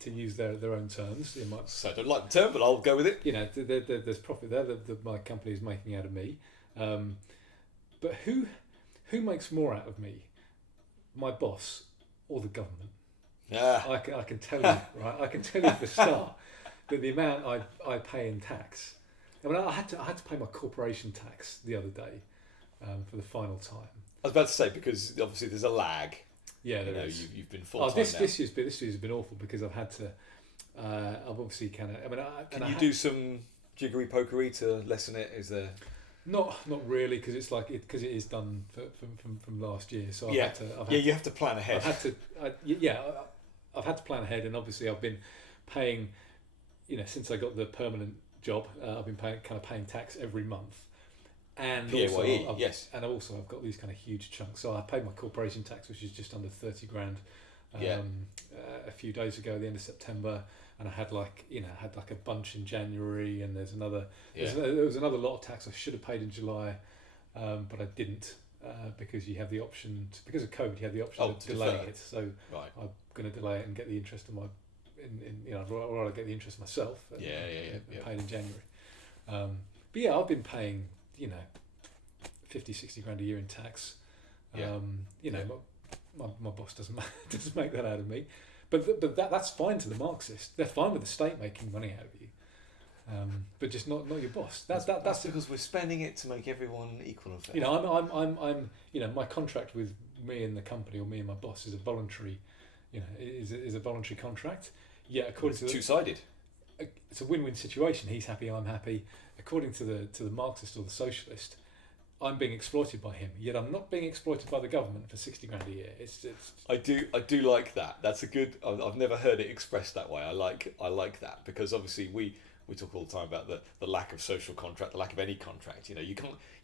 To use their own terms. So I don't like the term, but I'll go with it. There's profit there that my company is making out of me. But who makes more out of me? My boss or the government? I can tell you, right? I can tell you for a start that the amount I pay in tax. I mean, I had to pay my corporation tax the other day for the final time. I was about to say, because obviously there's a lag. Yeah, there is. You've been full time now. This year's been awful because I've had to. I've obviously kind of. Can you do some jiggery pokery to lessen it? Is there? Not really, because it's because it is done from last year. So you have to plan ahead. I've had to plan ahead, and obviously I've been paying. Since I got the permanent job, I've been paying tax every month, and PAYE, and also I've got these kind of huge chunks. So I paid my corporation tax, which is just under 30 grand, a few days ago, the end of September, and I had like a bunch in January, and there was another lot of tax I should have paid in July, but I didn't. because you have the option because of COVID, you have the option of delaying it. So I'm going to delay it and get the interest of I'd rather get the interest myself. Paid in January. But yeah, I've been paying 50-60 grand a year in tax. My boss doesn't make that out of me, but that's fine to the Marxists. They're fine with the state making money out of you, but just not your boss. That's because we're spending it to make everyone equal and fair. I'm my contract with me and the company, or me and my boss, is a voluntary, is a voluntary contract. Yeah, according to two-sided. It's a win-win situation. He's happy, I'm happy. According to the Marxist or the socialist, I'm being exploited by him. Yet I'm not being exploited by the government for 60 grand a year. It's I do like that. That's a good. I've never heard it expressed that way. I like that, because obviously we talk all the time about the lack of social contract, the lack of any contract. You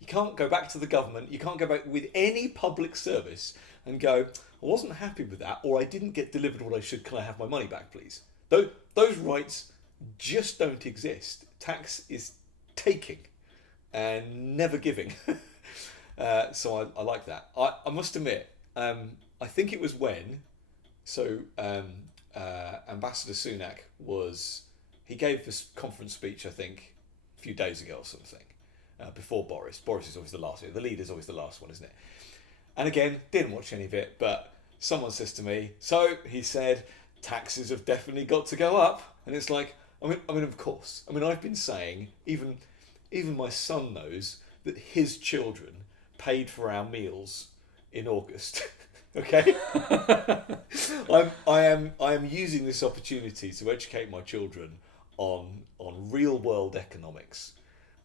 can't go back to the government. You can't go back with any public service and go, I wasn't happy with that, or I didn't get delivered what I should. Can I have my money back, please? Those rights just don't exist. Tax is taking and never giving. So I like that. I must admit, I think it was when, Ambassador Sunak he gave this conference speech, I think, a few days ago or something, before Boris. Boris is always the last one. The leader's always the last one, isn't it? And again, didn't watch any of it, but someone says to me, so he said, taxes have definitely got to go up. And it's like, I mean, of course. I mean, I've been saying, even my son knows that his children paid for our meals in August. Okay? I am using this opportunity to educate my children on real world economics,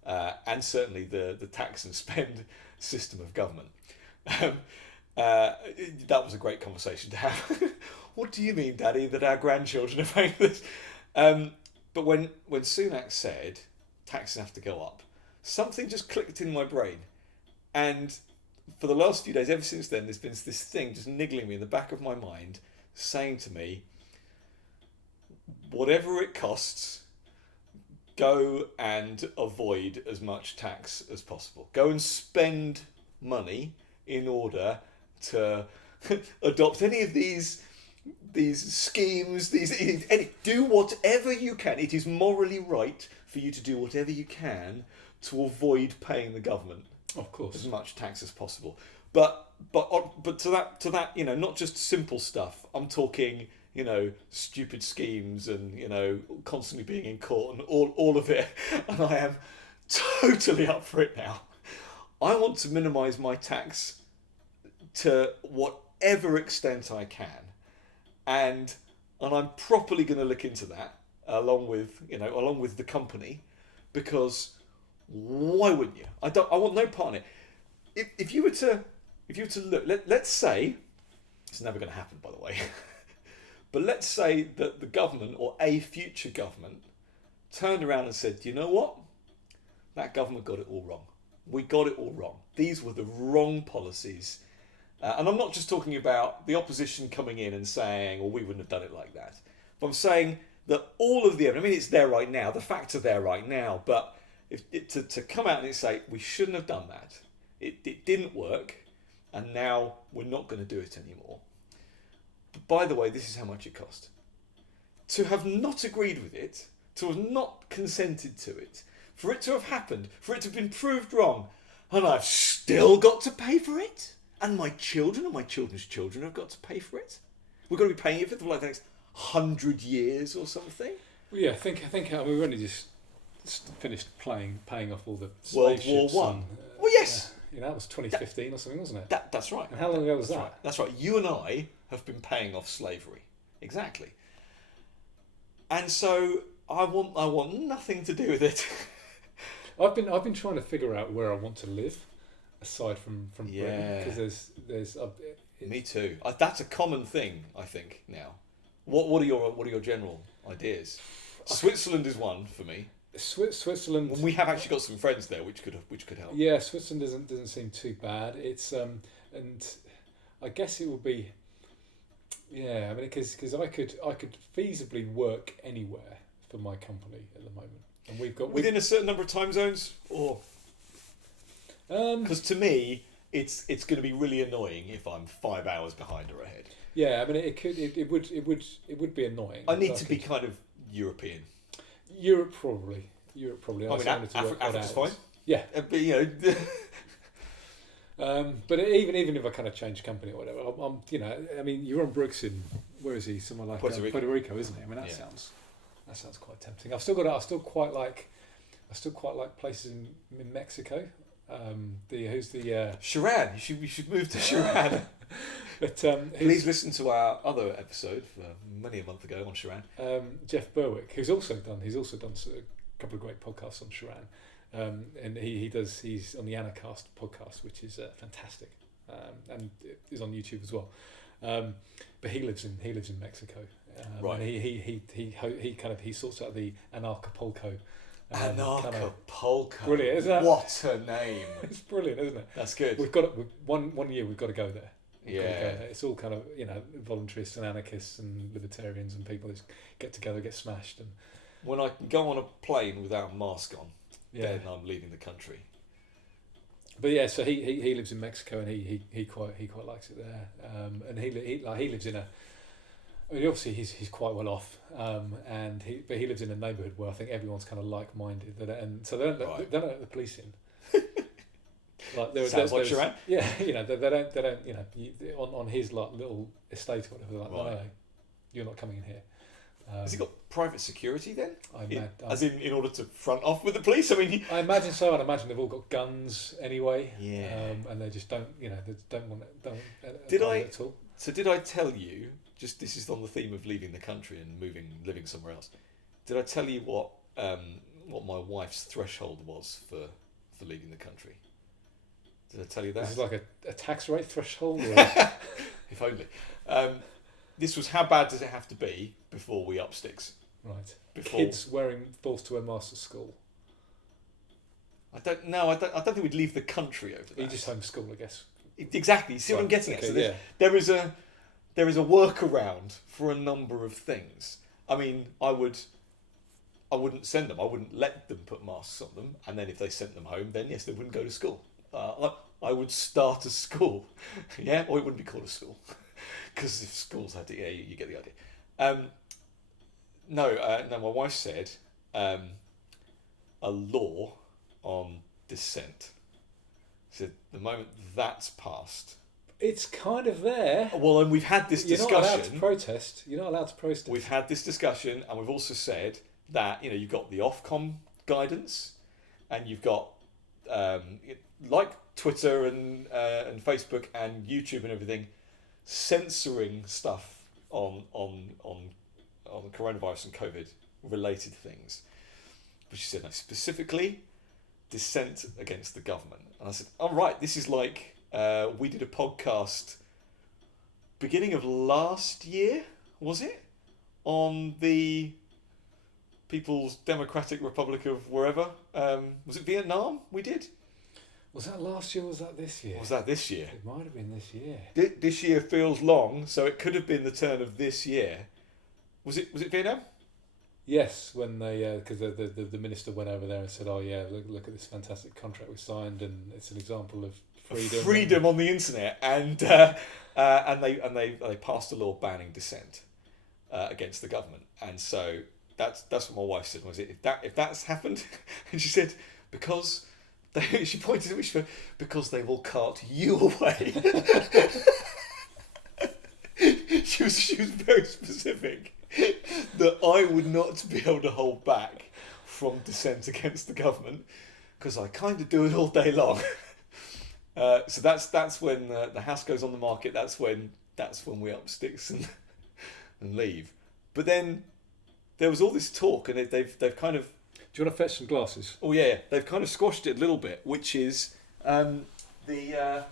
and certainly the tax and spend system of government. That was a great conversation to have. What do you mean, Daddy, that our grandchildren are paying this? But when Sunak said taxes have to go up, something just clicked in my brain. And for the last few days, ever since then, there's been this thing just niggling me in the back of my mind, saying to me, whatever it costs, go and avoid as much tax as possible. Go and spend money in order to adopt any of these schemes, do whatever you can. It is morally right for you to do whatever you can to avoid paying the government, of course, as much tax as possible. But to that, not just simple stuff. I'm talking, stupid schemes and constantly being in court and all of it. And I am totally up for it now. I want to minimise my tax to whatever extent I can. And I'm properly going to look into that along with the company, because why wouldn't you? I want no part in it. If you were to look, let's say it's never going to happen, by the way, but let's say that the government or a future government turned around and said, you know what? That government got it all wrong. We got it all wrong. These were the wrong policies. And I'm not just talking about the opposition coming in and saying, well, we wouldn't have done it like that. But I'm saying that all of the evidence, I mean, it's there right now. The facts are there right now. But to come out and say, we shouldn't have done that. It didn't work. And now we're not going to do it anymore. But by the way, this is how much it cost. To have not agreed with it, to have not consented to it, for it to have happened, for it to have been proved wrong, and I've still got to pay for it? And my children and my children's children have got to pay for it? We're going to be paying it for like the next 100 years or something? Well, yeah, I think we've only just finished paying off all the World slave War ships One. Well, yes. That was 2015 or something, wasn't it? That's right. And how long ago was that? Right. That's right. You and I have been paying off slavery. Exactly. And so I want nothing to do with it. I've been trying to figure out where I want to live, aside from Britain, because there's me too. That's a common thing, I think, now. What are your general ideas? Switzerland is one for me. Switzerland. And we have actually got some friends there, which could help. Yeah, Switzerland doesn't seem too bad. It's and I guess it would be. Yeah, I mean, because I could feasibly work anywhere for my company at the moment, and we've got within a certain number of time zones, or because to me, it's going to be really annoying if I'm 5 hours behind or ahead. Yeah, I mean, it would be annoying. I need to be kind of European. Europe probably. I mean, Africa's fine. Yeah, but you know. But even if I kind of change company or whatever, I'm I mean, you're on Brooks in where is he? Somewhere like Puerto Rico, isn't he? I mean, that sounds quite tempting. I still quite like places in Mexico. Who's the Sharan? You should move to Sharan. But please listen to our other episode many a month ago on Sharan. Jeff Berwick, he's also done a couple of great podcasts on Sharan, and he's on the Anarcast podcast, which is fantastic, and is on YouTube as well. But he lives in Mexico, right? And he sorts out the Anarchapulco. Anarchapulco. Brilliant, isn't it? What a name! It's brilliant, isn't it? That's good. We've got one year. We've got to go there. Yeah. It's all kind of voluntarists and anarchists and libertarians and people who get together, get smashed. And when I can go on a plane without a mask on, then I'm leaving the country. But yeah, so he lives in Mexico and he quite likes it there. And he lives in a. I mean, obviously he's quite well off, but he lives in a neighbourhood where I think everyone's kind of like-minded, and so they don't let the police in. Like sounds like Sharan. Yeah, they don't on his little estate or whatever. They're like, no, you're not coming in here. Has he got private security then? As in order to front off with the police? I mean, I imagine so. I'd imagine they've all got guns anyway. Yeah. And they just don't want it. At all. So did I tell you? Just this is on the theme of leaving the country and living somewhere else. Did I tell you what my wife's threshold was for leaving the country? Did I tell you that? This is like a tax rate threshold? Or if only. This was how bad does it have to be before we up sticks? Right. Kids forced to wear masks at school. I don't know. I don't think we'd leave the country over that. You just homeschool, I guess. Exactly. You see what I'm getting at? So there is a workaround for a number of things. I mean, I wouldn't send them. I wouldn't let them put masks on them. And then if they sent them home, then yes, they wouldn't go to school. I would start a school. Yeah, or it wouldn't be called a school. Because if schools had to, you get the idea. No, my wife said a law on dissent. She said the moment that's passed, it's kind of there. Well, and we've had this discussion. You're not allowed to protest. You're not allowed to protest. We've had this discussion, and we've also said that you've got the Ofcom guidance, and you've got like Twitter and Facebook and YouTube and everything, censoring stuff on coronavirus and COVID related things. But she said, no, specifically dissent against the government. And I said, oh, right, this is like we did a podcast beginning of last year, was it? On the People's Democratic Republic of wherever. Was it Vietnam we did? Was that last year or was that this year? Was that this year? It might have been this year. This year feels long, so it could have been the turn of this year. Was it Vietnam? Yes, when they because the minister went over there and said, "Oh yeah, look at this fantastic contract we signed, and it's an example of freedom on the internet." And they passed a law banning dissent against the government, and so that's what my wife said. Was it if that's happened? And she said because. She pointed at me, she went, because they will cart you away. She was very specific that I would not be able to hold back from dissent against the government because I kind of do it all day long. So that's when the house goes on the market. That's when we up sticks and leave. But then there was all this talk, and they've kind of. Do you want to fetch some glasses? Oh yeah, they've kind of squashed it a little bit, which is the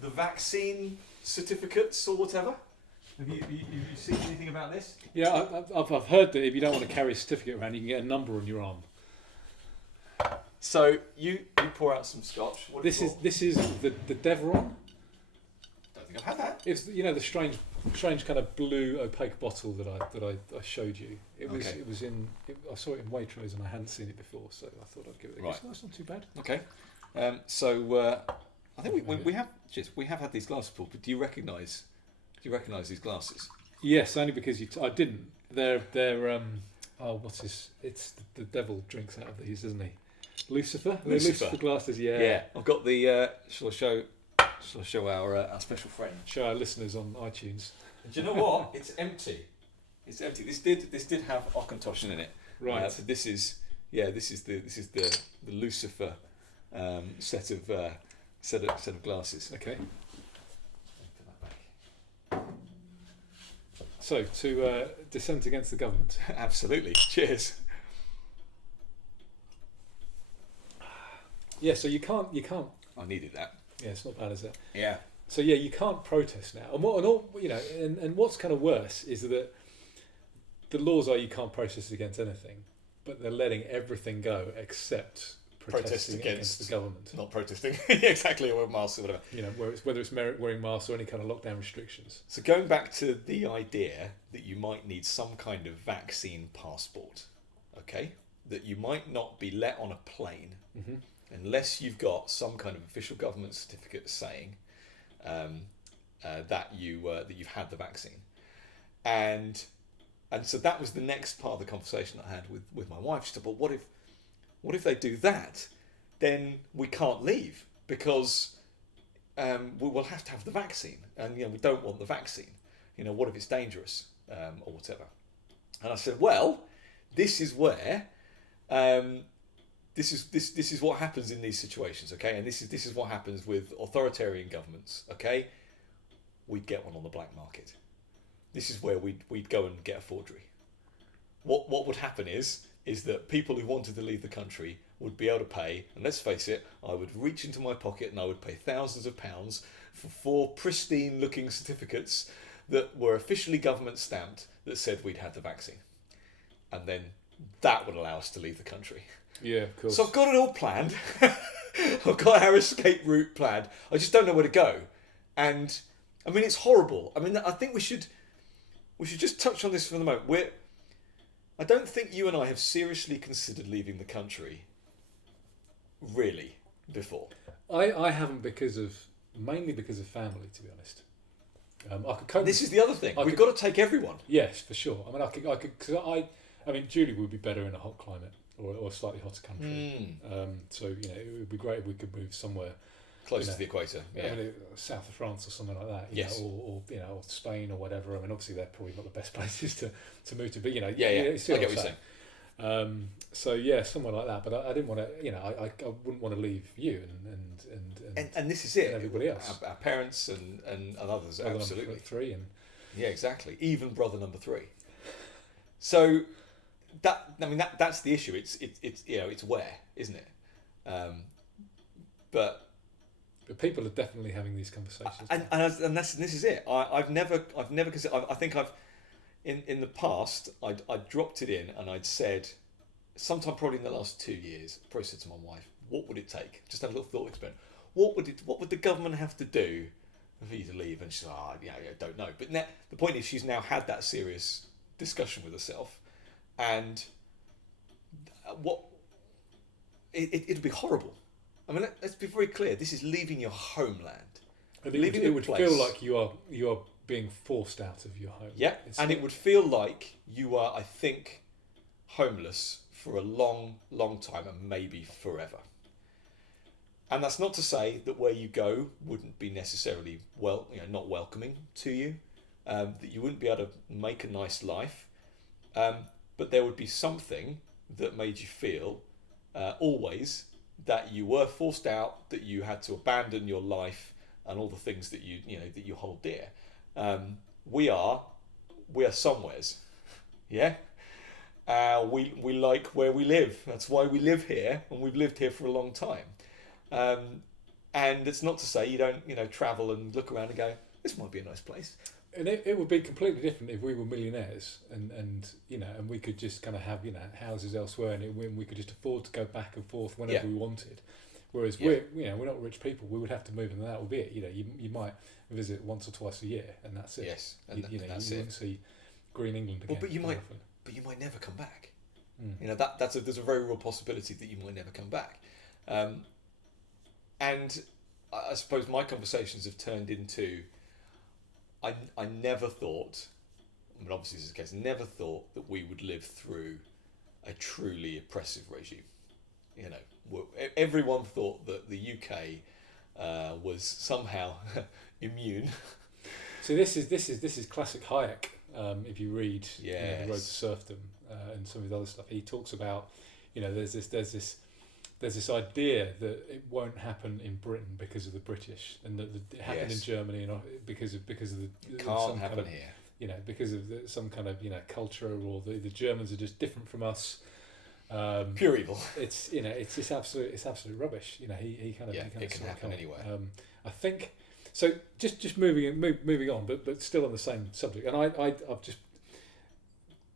vaccine certificates or whatever. Have you seen anything about this? Yeah, I've heard that if you don't want to carry a certificate around, you can get a number on your arm. So you pour out some scotch. This is the Deveron. Don't think I've had that. It's the strange kind of blue opaque bottle that I showed you. It was I saw it in Waitrose and I hadn't seen it before, so I thought I'd give it a go. Right. That's not too bad. Okay. So I think we have had these glasses, Paul. But do you recognise these glasses? Yes, only because I didn't. They're what's his? It's the devil drinks out of these, isn't he? Lucifer. Lucifer glasses. Yeah. Yeah. I've got the. Shall I show our special friend? Show our listeners on iTunes. Do you know what? It's empty. It's empty. This did have Auchentoshan in it. Right. So this is the Lucifer set of glasses. Okay. Put that back. So to dissent against the government. Absolutely. Cheers. Yeah. So you can't. I needed that. Yeah, it's not bad, is it? Yeah. So yeah, you can't protest now, and what's kind of worse is that the laws are you can't protest against anything, but they're letting everything go except protesting against the government. Not protesting exactly, or masks or whatever. Whether it's wearing masks or any kind of lockdown restrictions. So going back to the idea that you might need some kind of vaccine passport, okay, that you might not be let on a plane unless you've got some kind of official government certificate saying that you've had the vaccine, and so that was the next part of the conversation I had with my wife. She said, "Well, what if they do that? Then we can't leave because we will have to have the vaccine, and we don't want the vaccine. What if it's dangerous or whatever?" And I said, "Well, this is where." This is what happens in these situations, okay? And this is what happens with authoritarian governments, okay? We'd get one on the black market. This is where we'd go and get a forgery. What would happen is that people who wanted to leave the country would be able to pay, and let's face it, I would reach into my pocket and I would pay thousands of pounds for 4 pristine looking certificates that were officially government stamped that said we'd had the vaccine. And then that would allow us to leave the country. Yeah, of course. So I've got it all planned. I've got our escape route planned. I just don't know where to go. And I mean, it's horrible. I mean, I think we should just touch on this for the moment. I don't think you and I have seriously considered leaving the country, really, before. I haven't mainly because of family, to be honest. I could cope. This is the other thing. We've got to take everyone. Yes, for sure. I mean, I could, because I mean, Julie would be better in a hot climate or a slightly hotter country. So it would be great if we could move somewhere closer to the equator. Yeah. I mean, south of France or something like that. Yes. Or Spain or whatever. I mean, obviously they're probably not the best places to move to, but Yeah. I get what you're saying. So yeah, somewhere like that. But I didn't want to. I wouldn't want to leave you and this is it. And everybody else, our parents and others, brother absolutely. Number 3 and yeah, exactly. Even brother number 3. So that's the issue. It's where, isn't it? But people are definitely having these conversations. And this is it. I've never considered. I think I've in the past I'd dropped it in and I'd said sometime probably in the last 2 years. Probably said to my wife, "What would it take?" Just had a little thought experiment. What would the government have to do for you to leave? And she's like, I don't know. But now, the point is, she's now had that serious discussion with herself, and it'd be horrible. I mean, let's be very clear. This is leaving your homeland. It would feel like you are being forced out of your home. Yeah, it would feel like you are, I think, homeless for a long, long time and maybe forever. And that's not to say that where you go wouldn't be necessarily not welcoming to you, that you wouldn't be able to make a nice life, but there would be something that made you feel always that you were forced out, that you had to abandon your life and all the things that you hold dear. We are somewheres, yeah. We like where we live. That's why we live here, and we've lived here for a long time. And it's not to say you don't travel and look around and go, this might be a nice place. And it would be completely different if we were millionaires and we could just kind of have houses elsewhere, and we could just afford to go back and forth whenever we wanted. Whereas we're not rich people. We would have to move, and that would be it. You might visit once or twice a year, and that's it. Yes, and you wouldn't see green England again. Well, but you might never come back. There's a very real possibility that you might never come back. And I suppose my conversations have turned into, I never thought, but obviously this is the case, never thought that we would live through a truly oppressive regime. You know, everyone thought that the UK was somehow immune. So this is classic Hayek. If you read Yes. The Road to Serfdom and some of his other stuff, he talks about, there's this idea that it won't happen in Britain because of the British, and that it happened in Germany and because of the It can't happen here. Because of some kind of culture, or the Germans are just different from us. Pure evil. It's it's absolute rubbish. He kind of it can happen anywhere. I think so. Just moving on, but still on the same subject. And I've just,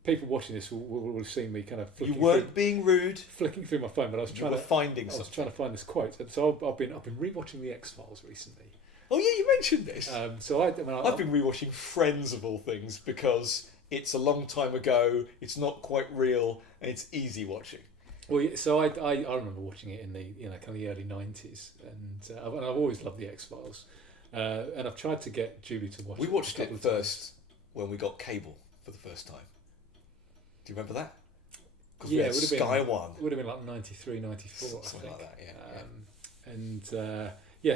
people watching this will have seen me kind of You weren't being rude. flicking through my phone, but I was trying to find this quote, and so I've been rewatching the X-Files recently. Oh yeah, you mentioned this. I've been rewatching Friends of all things because it's a long time ago. It's not quite real, and it's easy watching. Well, so I remember watching it in the kind of the early '90s, and I've always loved the X-Files, and I've tried to get Julie to watch. We watched it first when we got cable for the first time. Do you remember that? Yeah, it would have Sky One. It would have been like 93, 94, something like that. Yeah. And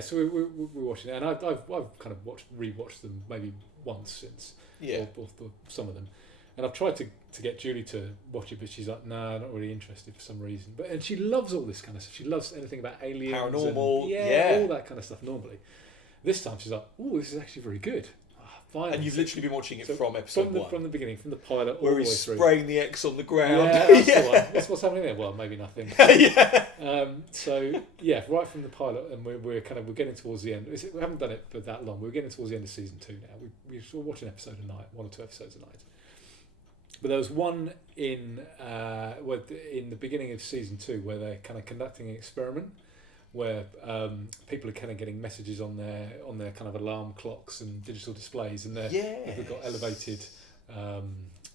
so we're watching it, and I've kind of rewatched them maybe once since, or some of them, and I've tried to get Julie to watch it, but she's like, no, not really interested for some reason. And she loves all this kind of stuff. She loves anything about aliens, paranormal, all that kind of stuff. Normally, this time she's like, oh, this is actually very good. Finally. And you've literally been watching it from episode 1. From the beginning, from the pilot all where the way he's through. spraying the X on the ground. Yeah, that's the one. What's happening there? Well, maybe nothing. Right from the pilot, and we're getting towards the end. We haven't done it for that long. We're getting towards the end of season 2 now. We're sort of watching an episode a night, 1 or 2 episodes a night. But there was one in the beginning of season 2 where they're kind of conducting an experiment, where people are kind of getting messages on their kind of alarm clocks and digital displays, and they've got elevated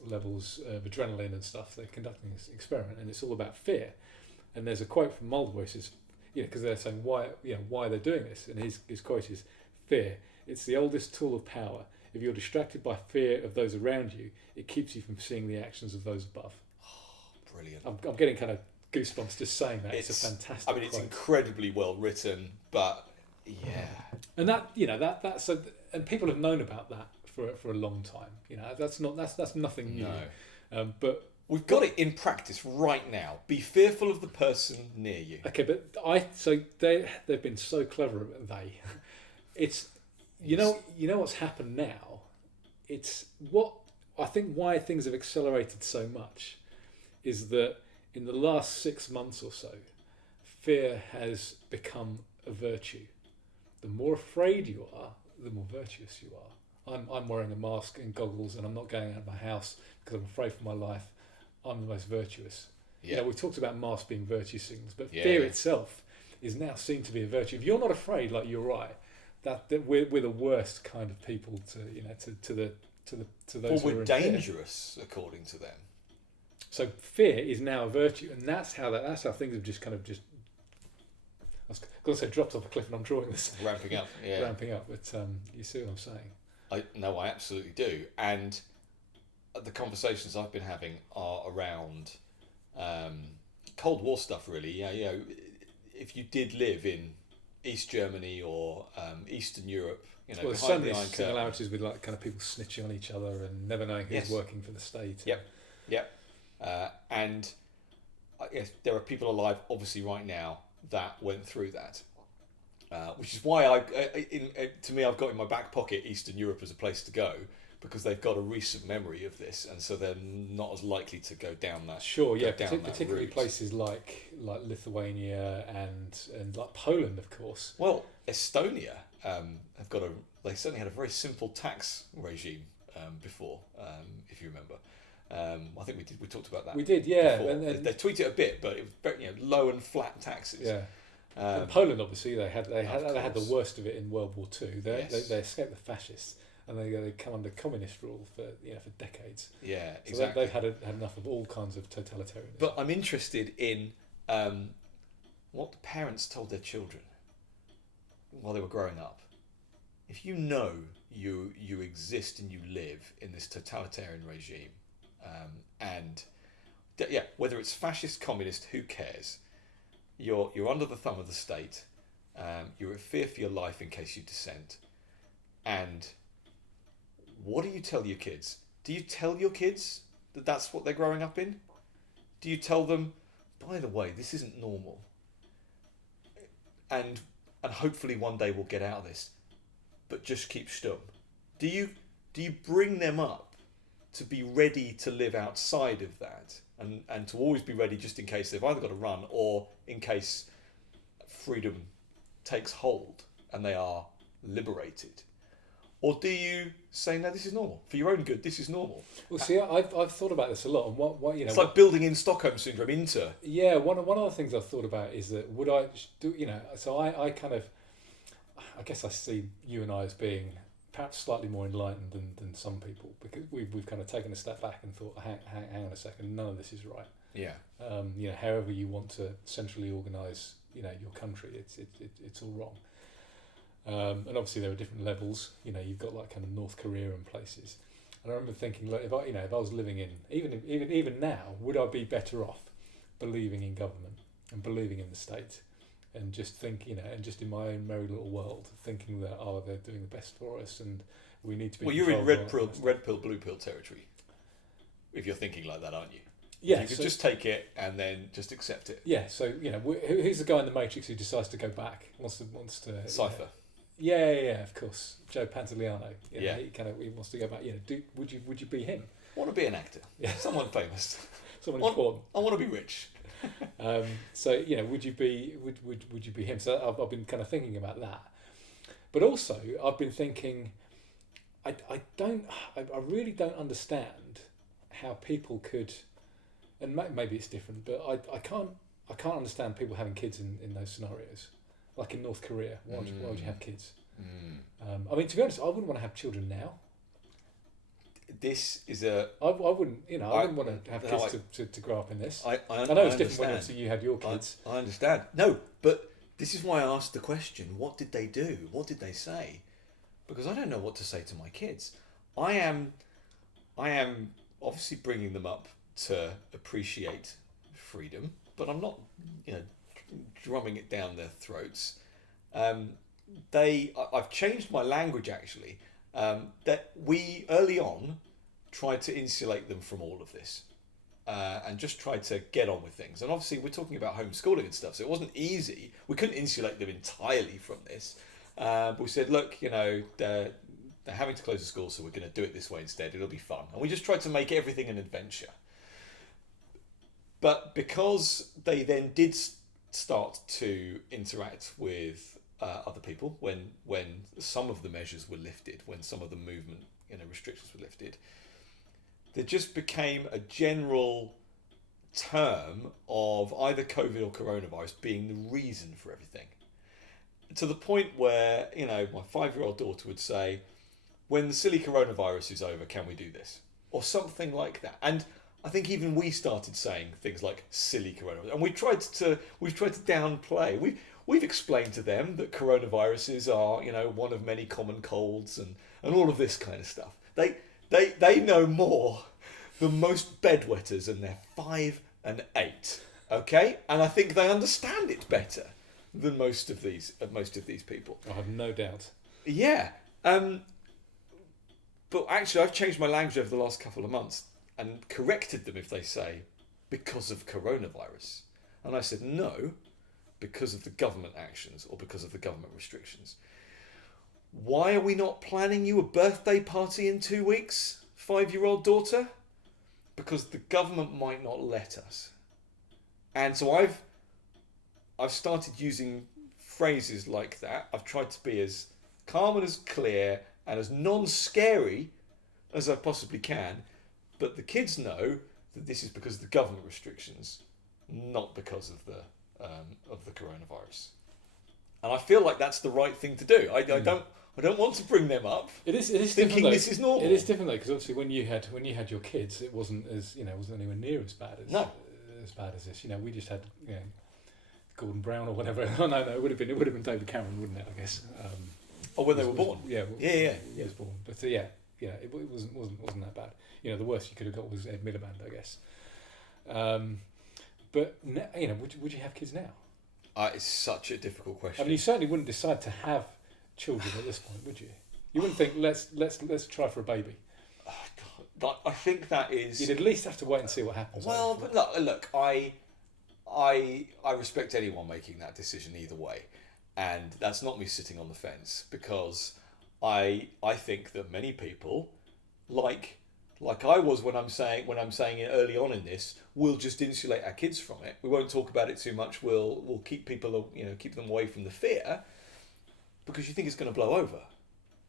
levels of adrenaline and stuff. They're conducting this experiment, and it's all about fear. And there's a quote from Mulder where he says, because they're saying why they're doing this, and his quote is, "Fear. It's the oldest tool of power. If you're distracted by fear of those around you, it keeps you from seeing the actions of those above." Oh, brilliant! I'm getting kind of goosebumps just saying that. It's a fantastic. I mean, it's incredibly well written, but and that's and people have known about that for a long time. That's nothing new. No. But we've got it in practice right now. Be fearful of the person near you. Okay, but they've been so clever. It's what's happened now. It's what I think why things have accelerated so much is that in the last 6 months or so, fear has become a virtue. The more afraid you are, the more virtuous you are. I'm wearing a mask and goggles, and I'm not going out of my house because I'm afraid for my life. I'm the most virtuous. Yeah. We talked about masks being virtue signals, but fear itself is now seen to be a virtue. If you're not afraid, like you're right, that we're the worst kind of people to those. Well, who are we're in dangerous, fear, according to them. So fear is now a virtue, and that's how things have just I was going to say dropped off a cliff, and I'm drawing this ramping up, but you see what I'm saying? I absolutely do, and the conversations I've been having are around Cold War stuff, really. If you did live in East Germany or Eastern Europe, there's so many similarities with like kind of people snitching on each other and never knowing who's working for the state. Yep. And yes, there are people alive, obviously, right now that went through that, which is why to me, I've got in my back pocket Eastern Europe as a place to go, because they've got a recent memory of this, and so they're not as likely to go down that. Sure, particularly places like Lithuania and like Poland, of course. Well, Estonia they certainly had a very simple tax regime before, if you remember. I think we talked about that. We did, yeah. And they tweaked it a bit, but it was very, low and flat taxes. Yeah. And Poland, obviously, they had the worst of it in World War II. They escaped the fascists, and they come under communist rule for decades. Yeah, so exactly. They've had enough of all kinds of totalitarianism. But I'm interested in what the parents told their children. while they were growing up, if you know you exist and you live in this totalitarian regime, and whether it's fascist, communist, who cares? You're under the thumb of the state. You're at fear for your life in case you dissent. And what do you tell your kids? Do you tell your kids that that's what they're growing up in? Do you tell them, by the way, this isn't normal, and hopefully one day we'll get out of this, but just keep stum? Do you bring them up to be ready to live outside of that, and to always be ready just in case they've either got to run or in case freedom takes hold and they are liberated? Or do you say, no, this is normal for your own good? This is normal. Well, see, I've thought about this a lot, and what it's like building in Stockholm syndrome into. Yeah, one of the things I've thought about is that would I do, so I kind of, I guess I see you and I as being perhaps slightly more enlightened than some people, because we've kind of taken a step back and thought, hang on a second, none of this is right. Yeah. However you want to centrally organise, your country, it's all wrong. And obviously there are different levels. You've got like kind of North Korea and places. And I remember thinking, like, if I was living in even now, would I be better off believing in government and believing in the state, and just thinking, and just in my own merry little world, thinking that they're doing the best for us and we need to be. Well, you're in red pill, blue pill territory. If you're thinking like that, aren't you? Yeah, you could just take it and then just accept it. Yeah. So who's the guy in the Matrix who decides to go back? Wants to Cypher. Yeah, of course, Joe Pantoliano. He wants to go back. Would you be him? I want to be an actor. Yeah, someone famous, someone important. I want to be rich. Would you be him? So I've been kind of thinking about that, but also I've been thinking, I really don't understand how people could, and maybe it's different, but I can't understand people having kids in those scenarios. Like in North Korea, why would you have kids? To be honest, I wouldn't want to have children now. This is a. I wouldn't, I wouldn't want to have kids to grow up in this. I know it's different when obviously you had your kids. I understand. No, but this is why I asked the question: what did they do? What did they say? Because I don't know what to say to my kids. I am obviously bringing them up to appreciate freedom, but I'm not, drumming it down their throats. I've changed my language actually. That we early on tried to insulate them from all of this, and just tried to get on with things. And obviously we're talking about homeschooling and stuff, so it wasn't easy. We couldn't insulate them entirely from this. But we said, look, they're having to close the school, so we're going to do it this way instead. It'll be fun. And we just tried to make everything an adventure. But because they then did start to interact with other people when some of the measures were lifted, when some of the movement restrictions were lifted, there just became a general term of either COVID or coronavirus being the reason for everything, to the point where my 5-year-old daughter would say, when the silly coronavirus is over, can we do this, or something like that. And I think even we started saying things like silly coronavirus, and we've tried to downplay. We've explained to them that coronaviruses are, one of many common colds and all of this kind of stuff. They know more than most bedwetters, and they're 5 and 8. Okay, and I think they understand it better than most of these people. I have no doubt. Yeah, but actually, I've changed my language over the last couple of months and corrected them if they say, because of coronavirus. And I said, no, because of the government actions or because of the government restrictions. Why are we not planning you a birthday party in 2 weeks, 5-year-old daughter? Because the government might not let us. And so I've started using phrases like that. I've tried to be as calm and as clear and as non-scary as I possibly can. But the kids know that this is because of the government restrictions, not because of the coronavirus. And I feel like that's the right thing to do. I don't want to bring them up. It is thinking this is normal. It is different though, because obviously when you had your kids, it wasn't as wasn't anywhere near as bad as this. We just had Gordon Brown or whatever. Oh no, it would have been David Cameron, wouldn't it? I guess. When they were born. Yeah. He was born. But it wasn't that bad. The worst you could have got was Ed Miliband, I guess. But would you have kids now? It's such a difficult question. I mean, you certainly wouldn't decide to have children at this point, would you? You wouldn't think let's try for a baby. I think that is. You'd at least have to wait and see what happens. Well, but look, I respect anyone making that decision either way, and that's not me sitting on the fence, because I think that many people, like I was when I'm saying it early on in this, we'll just insulate our kids from it. We won't talk about it too much. We'll keep people, keep them away from the fear, because you think it's going to blow over,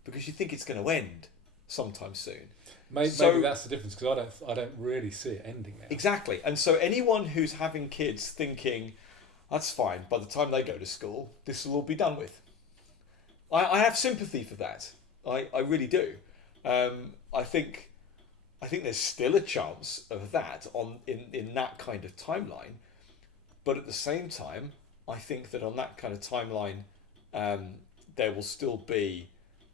because you think it's going to end sometime soon. Maybe that's the difference, because I don't really see it ending now. Exactly, and so anyone who's having kids thinking, that's fine, by the time they go to school, this will all be done with. I have sympathy for that. I really do. I think there's still a chance of that in that kind of timeline, but at the same time, I think that on that kind of timeline, there will still be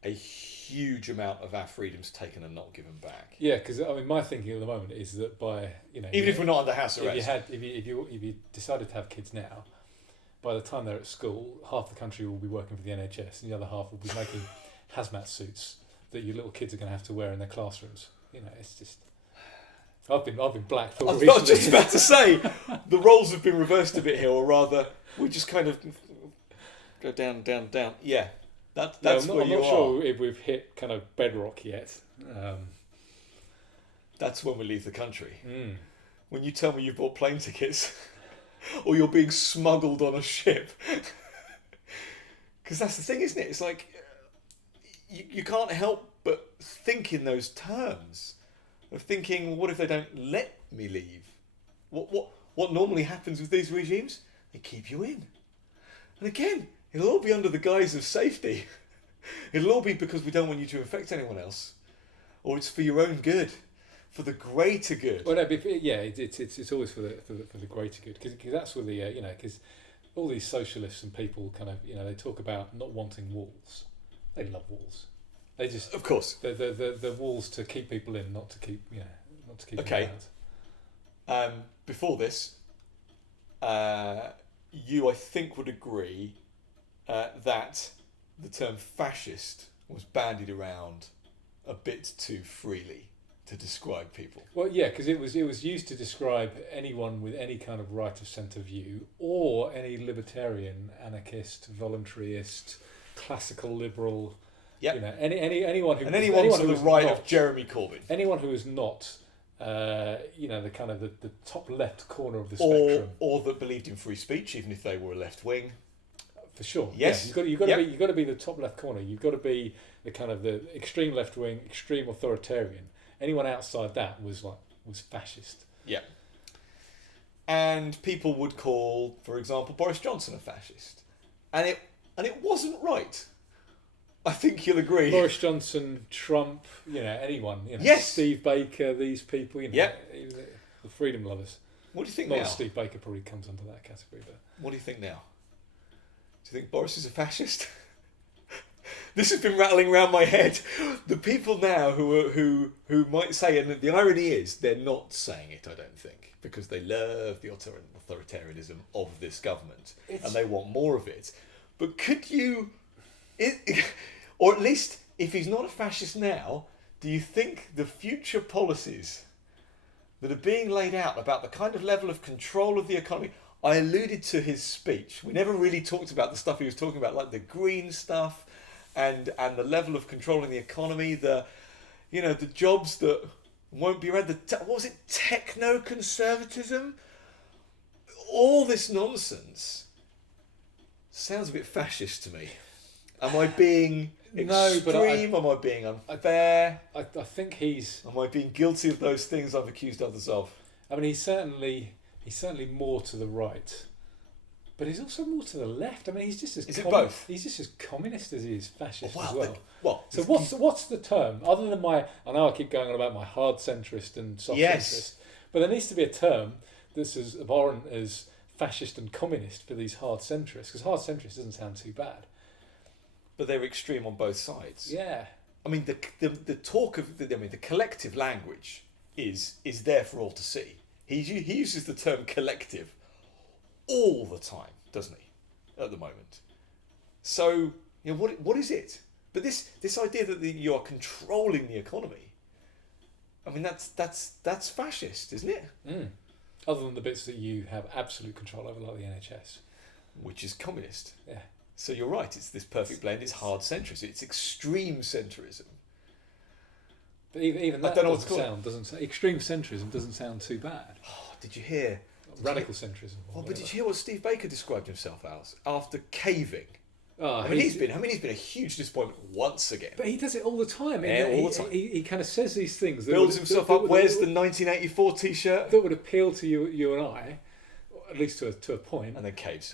a huge amount of our freedoms taken and not given back. Yeah, because my thinking at the moment is that by even if we're not under house arrest, if you decided to have kids now, by the time they're at school, half the country will be working for the NHS, and the other half will be making hazmat suits that your little kids are going to have to wear in their classrooms. It's just. I've been blackthought. I was just about to say the roles have been reversed a bit here, or rather, we just kind of go down. Yeah. That's where you are. I'm not sure if we've hit kind of bedrock yet. That's when we leave the country. When you tell me you've bought plane tickets, or you're being smuggled on a ship, because that's the thing, isn't it? It's like you can't help but think in those terms of thinking, well, what if they don't let me leave? What normally happens with these regimes? They keep you in, and again. It'll all be under the guise of safety. It'll all be because we don't want you to infect anyone else, or it's for your own good, for the greater good. Well, no, it's always for the greater good, because that's where the because all these socialists and people kind of they talk about not wanting walls. They love walls. They just of course the walls to keep people in, not to keep them out. Before this, you I think would agree. That the term fascist was bandied around a bit too freely to describe people. Well, yeah, because it was used to describe anyone with any kind of right of centre view, or any libertarian, anarchist, voluntarist, classical liberal. Yep. Anyone who to the right of Jeremy Corbyn. Anyone who is not. The kind of the top left corner of the spectrum, or that believed in free speech, even if they were left wing. For sure. Yes. Yeah, you've got to be the top left corner. You've got to be the kind of the extreme left wing, extreme authoritarian. Anyone outside that was fascist. Yeah. And people would call, for example, Boris Johnson a fascist, and it wasn't right. I think you'll agree. Boris Johnson, Trump, anyone, yes. Steve Baker, these people, the freedom lovers. What do you think Not now? Steve Baker probably comes under that category, but what do you think now? Do you think Boris is a fascist? This has been rattling around my head. The people now who might say, and the irony is they're not saying it, I don't think, because they love the authoritarianism of this government and they want more of it. But could you, or at least if he's not a fascist now, do you think the future policies that are being laid out about the kind of level of control of the economy? I alluded to his speech. We never really talked about the stuff he was talking about, like the green stuff and the level of controlling the economy, the jobs that won't be around, what was it, techno-conservatism? All this nonsense sounds a bit fascist to me. Am I being extreme? Am I being unfair? I think he's... Am I being guilty of those things I've accused others of? I mean, he's certainly more to the right, but he's also more to the left. I mean, he's just as both? He's just as communist as he is fascist as well. well. So what's the term other than I know I keep going on about my hard centrist and soft centrist, but there needs to be a term that's as abhorrent as fascist and communist for these hard centrists, because hard centrist doesn't sound too bad. But they're extreme on both sides. Yeah. I mean, the talk of the collective language is there for all to see. He uses the term collective all the time, doesn't he? At the moment. So what is it? But this idea that you are controlling the economy. I mean, that's fascist, isn't it? Mm. Other than the bits that you have absolute control over, like the NHS, which is communist. Yeah. So you're right. It's this perfect blend. It's hard centrism. It's extreme centrism. But even that extreme centrism doesn't sound too bad. Oh, did you hear? Radical centrism. But did you hear what Steve Baker described himself as after caving? Oh, I mean, he's been a huge disappointment once again. But he does it all the time. Yeah, all the time. He kind of says these things. Builds himself up. Wears the 1984 T-shirt that would appeal to you and I, at least to a point. And then caves.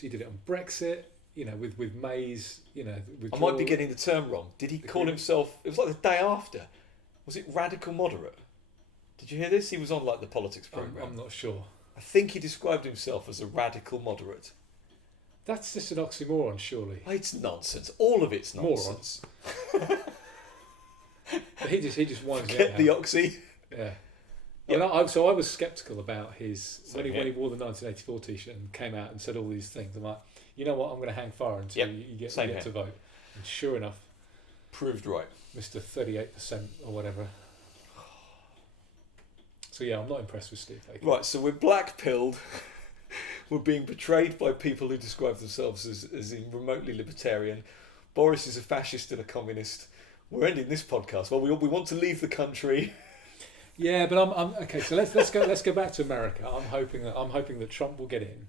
He did it on Brexit. With May's. I might be getting the term wrong. Did he call himself? It was like the day after. Was it radical moderate? Did you hear this? He was on like the politics program. I'm not sure. I think he described himself as a radical moderate. That's just an oxymoron, surely. It's nonsense. All of it's nonsense. But he just winds me up. Get the oxy. Yeah. Yep. I was sceptical about his when he wore the 1984 T-shirt and came out and said all these things. I'm like, you know what? I'm going to hang fire until you get to vote. And sure enough, proved right. Mr. 38% or whatever. So yeah, I'm not impressed with Steve Baker. Right, so we're black-pilled. We're being betrayed by people who describe themselves as remotely libertarian. Boris is a fascist and a communist. We're ending this podcast. Well, we want to leave the country. Yeah, but I'm okay. So let's go back to America. I'm hoping that Trump will get in,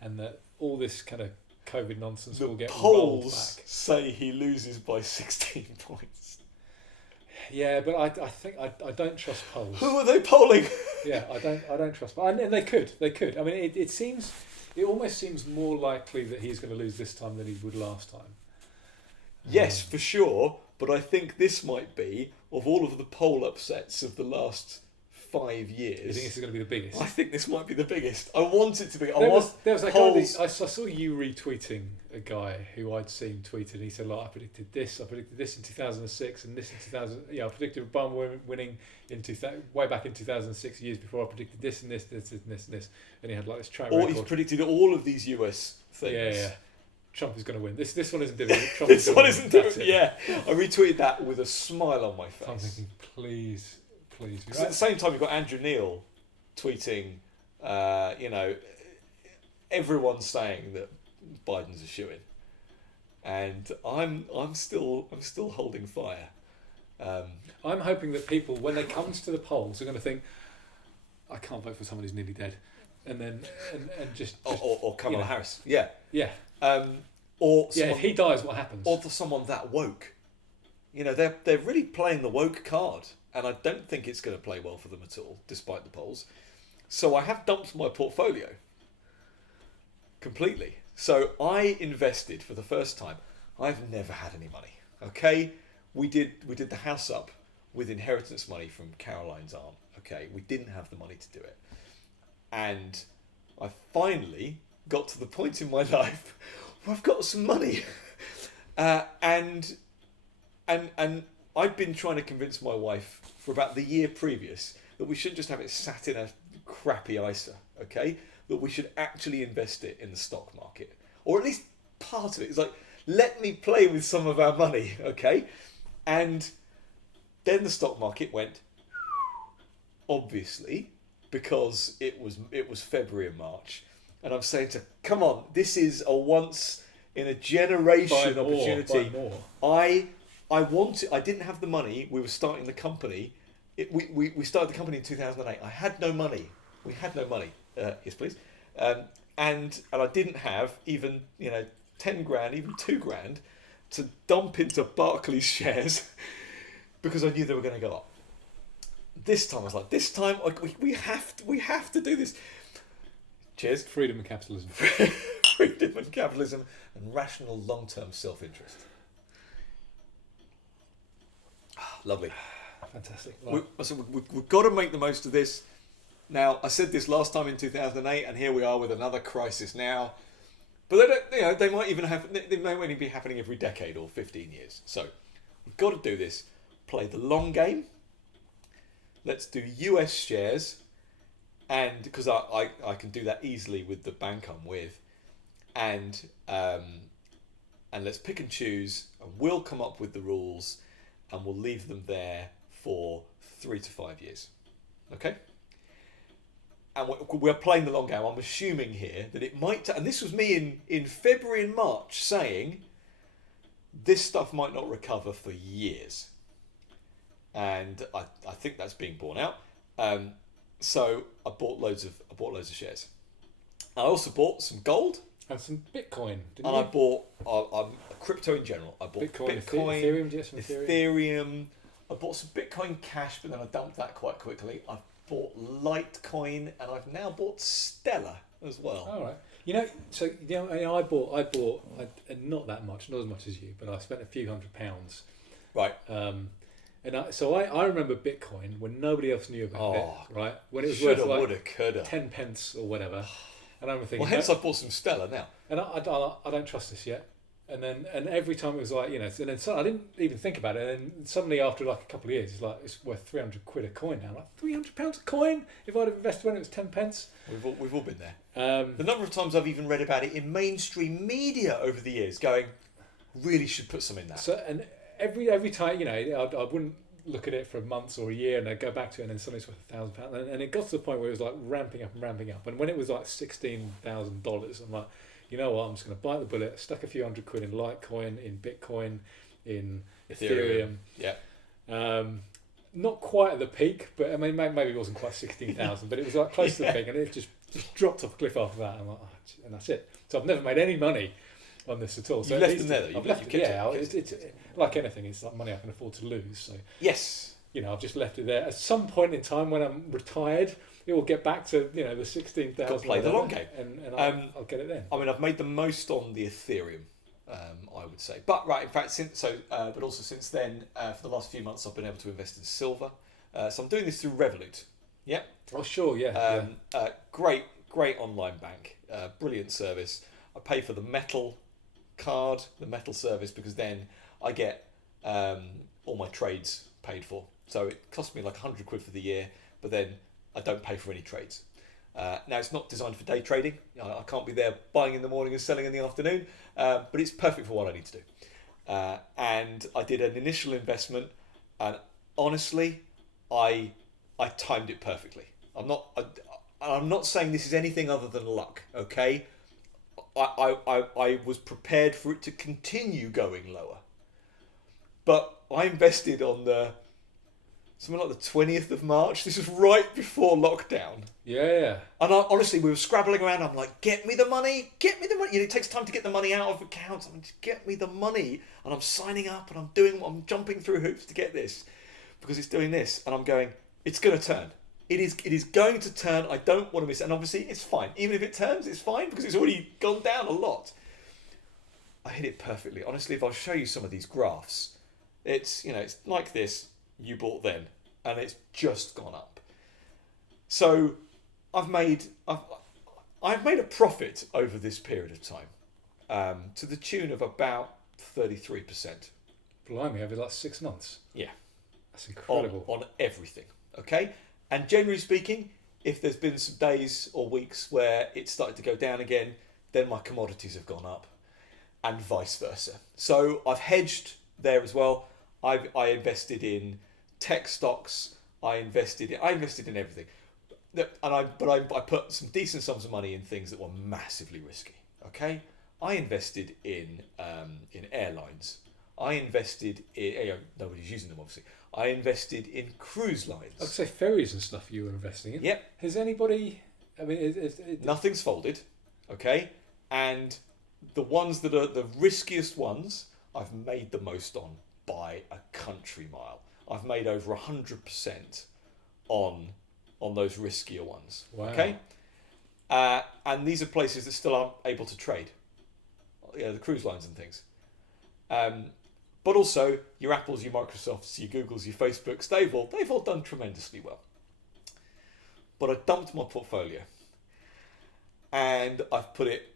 and that all this kind of COVID nonsense will get rolled back. Polls say he loses by 16 points. Yeah, but I think I don't trust polls. Who are they polling? Yeah, I don't trust. And they could. I mean, it almost seems more likely that he's going to lose this time than he would last time. Yes, for sure. But I think this might be, of all of the poll upsets of the last 5 years. You think this is going to be the biggest? I think this might be the biggest. I want it to be. There was that guy. I saw you retweeting a guy who I'd seen tweeted. He said, "Like, I predicted this in 2006, and this in 2000. Yeah, I predicted Obama winning way back in 2006, years before I predicted this and this, and he had like this track record. Or he's predicted all of these US things. Yeah. Trump is going to win. This one isn't doing it. This one isn't doing it. Yeah, I retweeted that with a smile on my face. I'm thinking, please. Because at the same time, you've got Andrew Neil tweeting, everyone's saying that Biden's a shoo-in, and I'm still holding fire. I'm hoping that people, when they come to the polls, are going to think, I can't vote for someone who's nearly dead, and then and just or Kamala Harris. Yeah. If he dies, what happens? Or for someone that woke. They're really playing the woke card. And I don't think it's going to play well for them at all, despite the polls. So I have dumped my portfolio completely. So I invested for the first time. I've never had any money. Okay, we did the house up with inheritance money from Caroline's aunt. Okay, we didn't have the money to do it, and I finally got to the point in my life where I've got some money, and I'd been trying to convince my wife for about the year previous that we shouldn't just have it sat in a crappy ISA, okay? That we should actually invest it in the stock market. Or at least part of it. It's like, let me play with some of our money, okay? And then the stock market went, obviously, because it was February and March. And I'm saying to, come on, this is a once in a generation opportunity. I didn't have the money. We were starting the company. We started the company in 2008. I had no money. We had no money. Yes, please. And I didn't have even 10 grand, even 2 grand, to dump into Barclays shares because I knew they were going to go up. This time I was like, we have to do this. Cheers. Freedom and capitalism. Freedom and capitalism and rational long-term self-interest. Lovely. Fantastic. We've got to make the most of this. Now, I said this last time in 2008, and here we are with another crisis now. But they don't, they might even have. They may only be happening every decade or 15 years. So we've got to do this. Play the long game. Let's do US shares, and because I can do that easily with the bank I'm with, and let's pick and choose, and we'll come up with the rules, and we'll leave them there for 3 to 5 years. Okay. And we're playing the long game. I'm assuming here that it might... And this was me in February and March saying this stuff might not recover for years. And I think that's being borne out. So I bought loads of shares. I also bought some gold. And some Bitcoin, didn't and you? I bought crypto in general. I bought Bitcoin, Ethereum. Did you get some Ethereum. I bought some Bitcoin Cash, but then I dumped that quite quickly. I've bought Litecoin, and I've now bought Stellar as well. All right. I bought not that much, not as much as you, but I spent a few £100. Right. So I remember Bitcoin when nobody else knew about it, right? When it was worth like 10 pence or whatever. And I remember thinking, well, hence I bought some Stellar now. And I don't trust this yet. And every time it was like, and then I didn't even think about it. And then suddenly after like a couple of years, it's worth 300 quid a coin now. Like £300 a coin if I'd have invested when it was 10 pence. We've all been there. The number of times I've even read about it in mainstream media over the years, going, really should put some in that. So and every time, I wouldn't look at it for months or a year, and I'd go back to it, and then suddenly it's worth £1,000. And it got to the point where it was like ramping up. And when it was like $16,000, I'm like, you know what, I'm just going to bite the bullet. Stuck a few hundred quid in Litecoin, in Bitcoin, in Ethereum. Yeah. Not quite at the peak, but I mean, maybe it wasn't quite 16,000, but it was like close to the peak, and it just dropped off a cliff after that. I'm like, and that's it. So I've never made any money on this at all. So you left them there, though. I've left it. Yeah, it's like anything. It's like money I can afford to lose. So yes, I've just left it there. At some point in time when I'm retired, it will get back to the 16,000. Got to play the long game, and I'll get it then. I mean, I've made the most on the Ethereum, I would say. But in fact, but also since then, for the last few months, I've been able to invest in silver. So I'm doing this through Revolut. Yeah. Oh sure, yeah. Great online bank, brilliant service. I pay for the metal card, the metal service, because then I get all my trades paid for. So it costs me like 100 quid for the year, but then I don't pay for any trades. Now it's not designed for day trading. I can't be there buying in the morning and selling in the afternoon, but it's perfect for what I need to do. And I did an initial investment, and honestly, I timed it perfectly. I'm not saying this is anything other than luck. Okay, I was prepared for it to continue going lower, but I invested on something like the 20th of March. This was right before lockdown. Yeah. And honestly, we were scrabbling around. I'm like, get me the money. It takes time to get the money out of accounts. I'm like, just get me the money. And I'm signing up, and I'm jumping through hoops to get this because it's doing this. And I'm going, it's going to turn. It is going to turn. I don't want to miss it. And obviously, it's fine. Even if it turns, it's fine because it's already gone down a lot. I hit it perfectly. Honestly, if I'll show you some of these graphs, it's like this. You bought then, and it's just gone up. So I've made a profit over this period of time, to the tune of about 33%. Blimey, over the last 6 months. Yeah, that's incredible. On everything, okay. And generally speaking, if there's been some days or weeks where it's started to go down again, then my commodities have gone up, and vice versa. So I've hedged there as well. I invested in tech stocks. I invested in everything. But I put some decent sums of money in things that were massively risky. Okay, I invested in airlines. I invested in nobody's using them obviously. I invested in cruise lines. I'd say ferries and stuff you were investing in. Yep. Has anybody? I mean, nothing's folded. Okay, and the ones that are the riskiest ones, I've made the most on by a country mile. I've made over 100% on those riskier ones. Wow. Okay, and these are places that still aren't able to trade. The cruise lines and things. But also your Apples, your Microsofts, your Googles, your Facebooks. They've all done tremendously well. but I dumped my portfolio and I've put it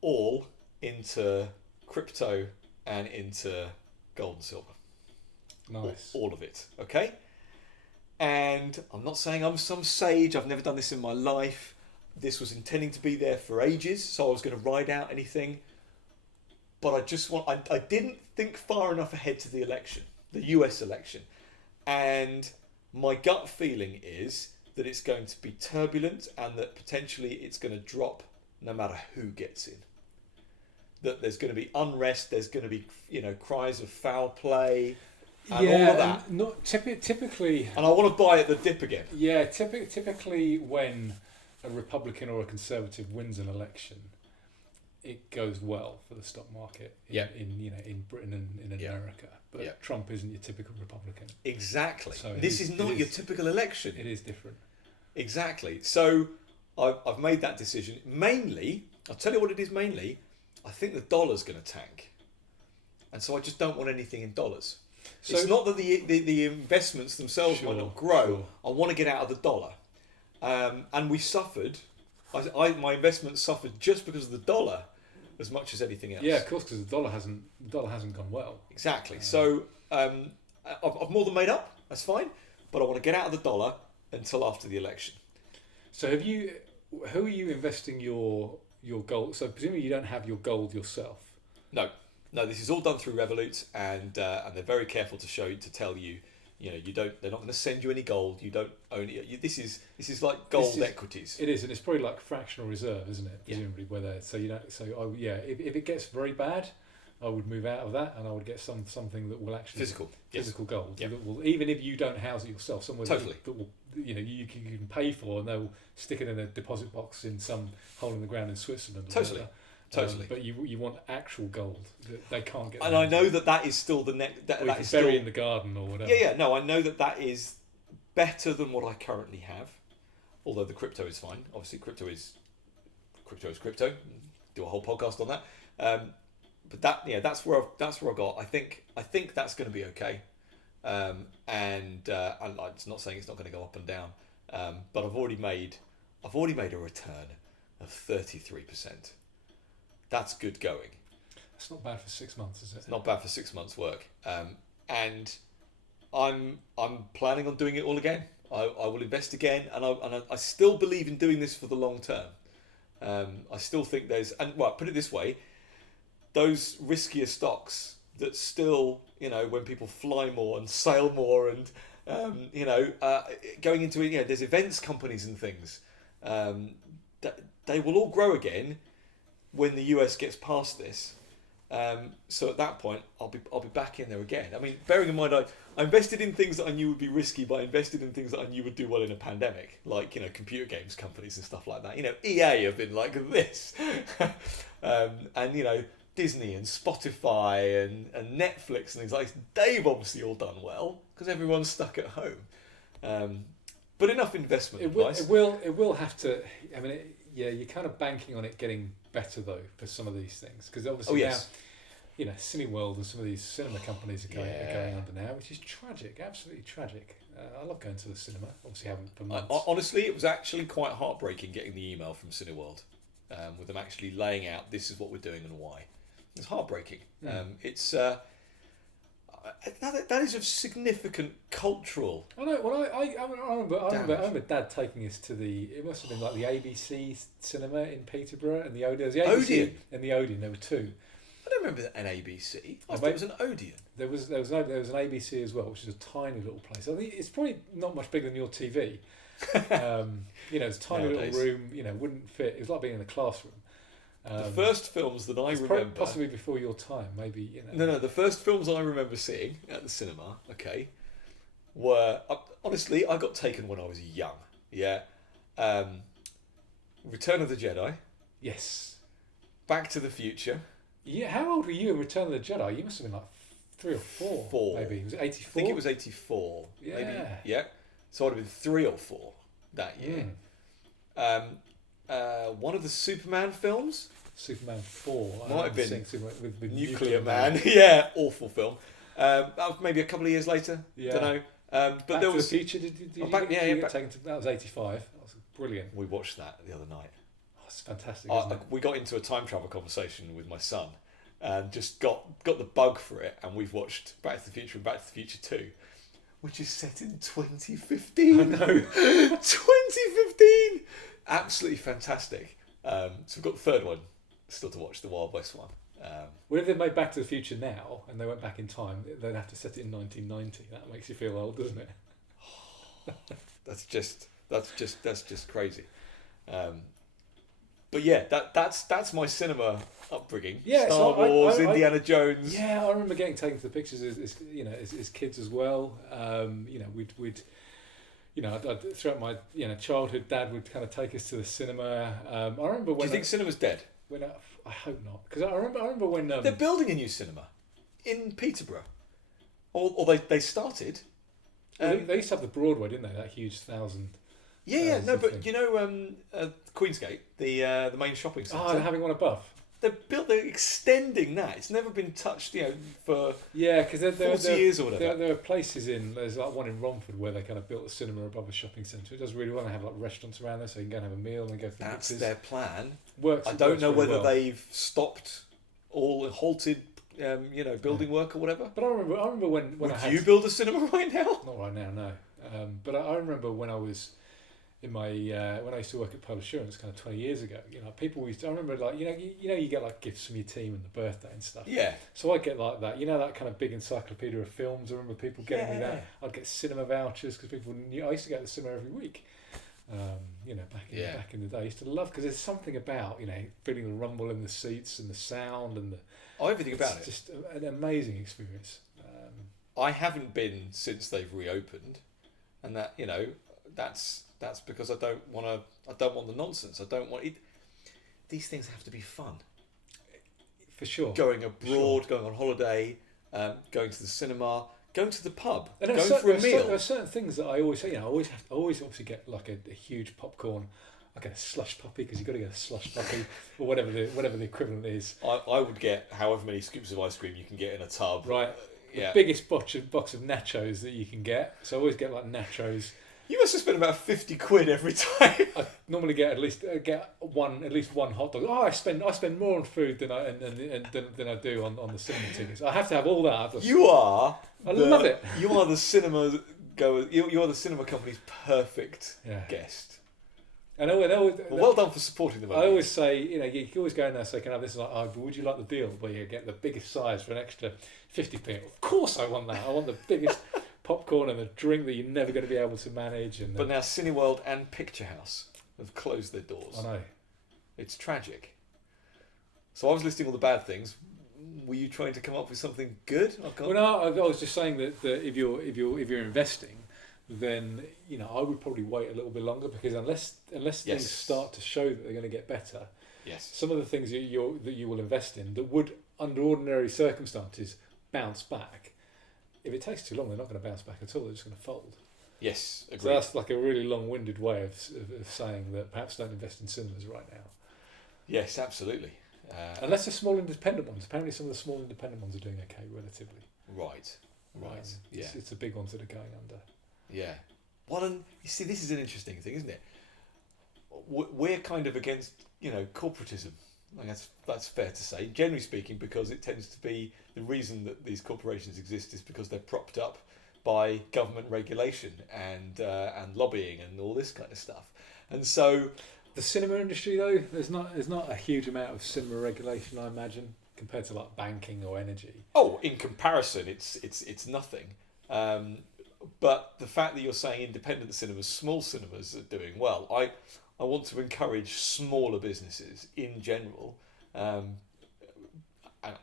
all into crypto and into gold and silver. Nice. All of it, okay? And I'm not saying I'm some sage. I've never done this in my life. This was intending to be there for ages, so I was going to ride out anything. But I didn't think far enough ahead to the election, the US election. And my gut feeling is that it's going to be turbulent and that potentially it's going to drop no matter who gets in. That there's going to be unrest, there's going to be, cries of foul play and all of that. Not typically. And I want to buy at the dip again. Yeah, typically when a Republican or a Conservative wins an election, it goes well for the stock market in Britain and in America. But Trump isn't your typical Republican. Exactly. So this is not your typical election. It is different. Exactly. So I've made that decision. Mainly, I'll tell you what it is mainly, I think the dollar's going to tank. And so I just don't want anything in dollars. So it's not that the investments themselves might not grow. Sure. I want to get out of the dollar. And we suffered. My investments suffered just because of the dollar as much as anything else. Yeah, of course, because the dollar hasn't gone well. Exactly. So I've more than made up. That's fine. But I want to get out of the dollar until after the election. So who are you investing your gold? So presumably you don't have your gold yourself. No, this is all done through Revolut, and they're very careful to tell you, they're not going to send you any gold. You don't own it. This is like gold equities. It is, and it's probably like fractional reserve, isn't it? Presumably, if it gets very bad, I would move out of that, and I would get something that will actually physical gold. Yep. That will, even if you don't house it yourself, somewhere that will you can pay for, and they'll stick it in a deposit box in some hole in the ground in Switzerland. Totally. But you want actual gold that they can't get. And I know that is still the next. That is bury in the garden or whatever. Yeah. No, I know that is better than what I currently have. Although the crypto is fine. Obviously, crypto is crypto. Do a whole podcast on that. But that's where I got. I think that's going to be okay. And it's not saying it's not going to go up and down. But I've already made a return of 33%. That's good going. It's not bad for 6 months, is it? It's not bad for 6 months' work. And I'm planning on doing it all again. I will invest again, and I still believe in doing this for the long term. I still think put it this way, those riskier stocks that still, when people fly more and sail more and, going into it, there's events companies and things, they will all grow again when the US gets past this. So at that point, I'll be back in there again. I mean, bearing in mind, I invested in things that I knew would be risky, but I invested in things that I knew would do well in a pandemic, like computer games companies and stuff like that. EA have been like this, and Disney and Spotify and Netflix and things like this. They've obviously all done well because everyone's stuck at home. But enough investment advice. It will have to. I mean, you're kind of banking on it getting better though for some of these things because obviously now, Cineworld and some of these cinema companies are going under now, which is tragic, absolutely tragic. I love going to the cinema. Obviously, haven't for months. Honestly, it was actually quite heartbreaking getting the email from Cineworld with them actually laying out this is what we're doing and why. It's heartbreaking. It's that is of significant cultural. I know. Well, I remember Dad taking us to it must have been like the ABC cinema in Peterborough and the Odeon. There was the ABC Odeon and the Odeon. There were two. I don't remember an ABC. I thought it was an Odeon. There was an ABC as well, which is a tiny little place. I think it's probably not much bigger than your TV. It's a tiny little room. Wouldn't fit. It was like being in a classroom. The first films that I remember, possibly before your time, maybe. No. The first films I remember seeing at the cinema, were honestly I got taken when I was young. Yeah, Return of the Jedi. Yes. Back to the Future. Yeah. How old were you in Return of the Jedi? You must have been like 3 or 4. 4. Maybe. Was it 84? I think it was 84. Yeah. Maybe. Yeah. So I'd have been 3 or 4 that year. One of the Superman films. Superman 4. Might have been with Nuclear Man. Yeah, awful film. That was maybe a couple of years later. Yeah. Don't know. But Back there to was the Future. Did you Back get taken to? That was 85. That was Brilliant. We watched that the other night. Oh, it's fantastic, isn't it? We got into a time travel conversation with my son and just got the bug for it, and we've watched Back to the Future and Back to the Future 2, which is set in 2015. I know. 2015! Absolutely fantastic. So we've got the third one still to watch, the Wild West one. Well, if they made Back to the Future now and they went back in time, they'd have to set it in 1990. That makes you feel old, doesn't it? That's just crazy. But yeah, that's my cinema upbringing. Yeah, Star Wars, Indiana Jones. Yeah, I remember getting taken to the pictures as kids as well. We'd throughout my childhood, Dad would kind of take us to the cinema. I remember when. Do you think cinema's dead? I hope not, because I remember when they're building a new cinema in Peterborough, or they started. They used to have the Broadway, didn't they? That huge thousand. Yeah, no, but you know, Queensgate, the main shopping centre. Oh, they're having one above. They're extending that. It's never been touched, for because 40 years or whatever. There are places there's like one in Romford where they kind of built a cinema above a shopping centre. It does really want to have like restaurants around there, so you can go and have a meal and go for the That's mixes. their plan. I works don't know really whether well. they've stopped or halted, building work or whatever. But I remember when Would I had you build a cinema right now? not right now, no. But I remember when I was in my when I used to work at Pole Assurance, kind of 20 years ago. People used to. I remember like you get like gifts from your team and the birthday and stuff. Yeah. So I'd get like that. That kind of big encyclopedia of films. I remember people getting me that. I'd get cinema vouchers because people knew. I used to go to the cinema every week. Back in the day, I used to love because there's something about feeling the rumble in the seats and the sound and everything about it. Just an amazing experience. I haven't been since they've reopened, and that that's because I don't want the nonsense. I don't want it. These things have to be fun. For sure. Going abroad, going on holiday, going to the cinema, going to the pub, and going for a meal. There are certain things that I always say. I always obviously get like a huge popcorn. I get a slush puppy because you've got to get a slush puppy or whatever the equivalent is. I would get however many scoops of ice cream you can get in a tub. Right. Yeah. The biggest box of nachos that you can get. So I always get like nachos. You must have spent about 50 quid every time. I normally get at least one hot dog. Oh, I spend more on food than I do on the cinema tickets. I have to have all that. I love it. You are the cinema goer. You are the cinema company's perfect guest. And well done for supporting them. I always say, you can always go in there and say, "Can I have this?" Like, "Oh, but would you like the deal where you get the biggest size for an extra 50p?" Of course, I want that. I want the biggest popcorn and a drink that you're never going to be able to manage. But now Cineworld and Picture House have closed their doors. I know. It's tragic. So I was listing all the bad things. Were you trying to come up with something good? Well, no, I was just saying that if you're investing, then I would probably wait a little bit longer because unless things start to show that they're going to get better, some of the things that you will invest in that would under ordinary circumstances bounce back. If it takes too long, they're not going to bounce back at all. They're just going to fold. Yes, agreed. So that's like a really long-winded way of saying that perhaps don't invest in cinemas right now. Yes, absolutely. Unless they're small independent ones. Apparently some of the small independent ones are doing okay relatively. Right. It's the big ones that are going under. Yeah. Well, and you see, this is an interesting thing, isn't it? We're kind of against, corporatism. I think that's fair to say, generally speaking, because it tends to be the reason that these corporations exist is because they're propped up by government regulation and lobbying and all this kind of stuff. And so, the cinema industry, though, there's not a huge amount of cinema regulation, I imagine, compared to like banking or energy. Oh, in comparison, it's nothing. But the fact that you're saying independent cinemas, small cinemas are doing well, I want to encourage smaller businesses in general, and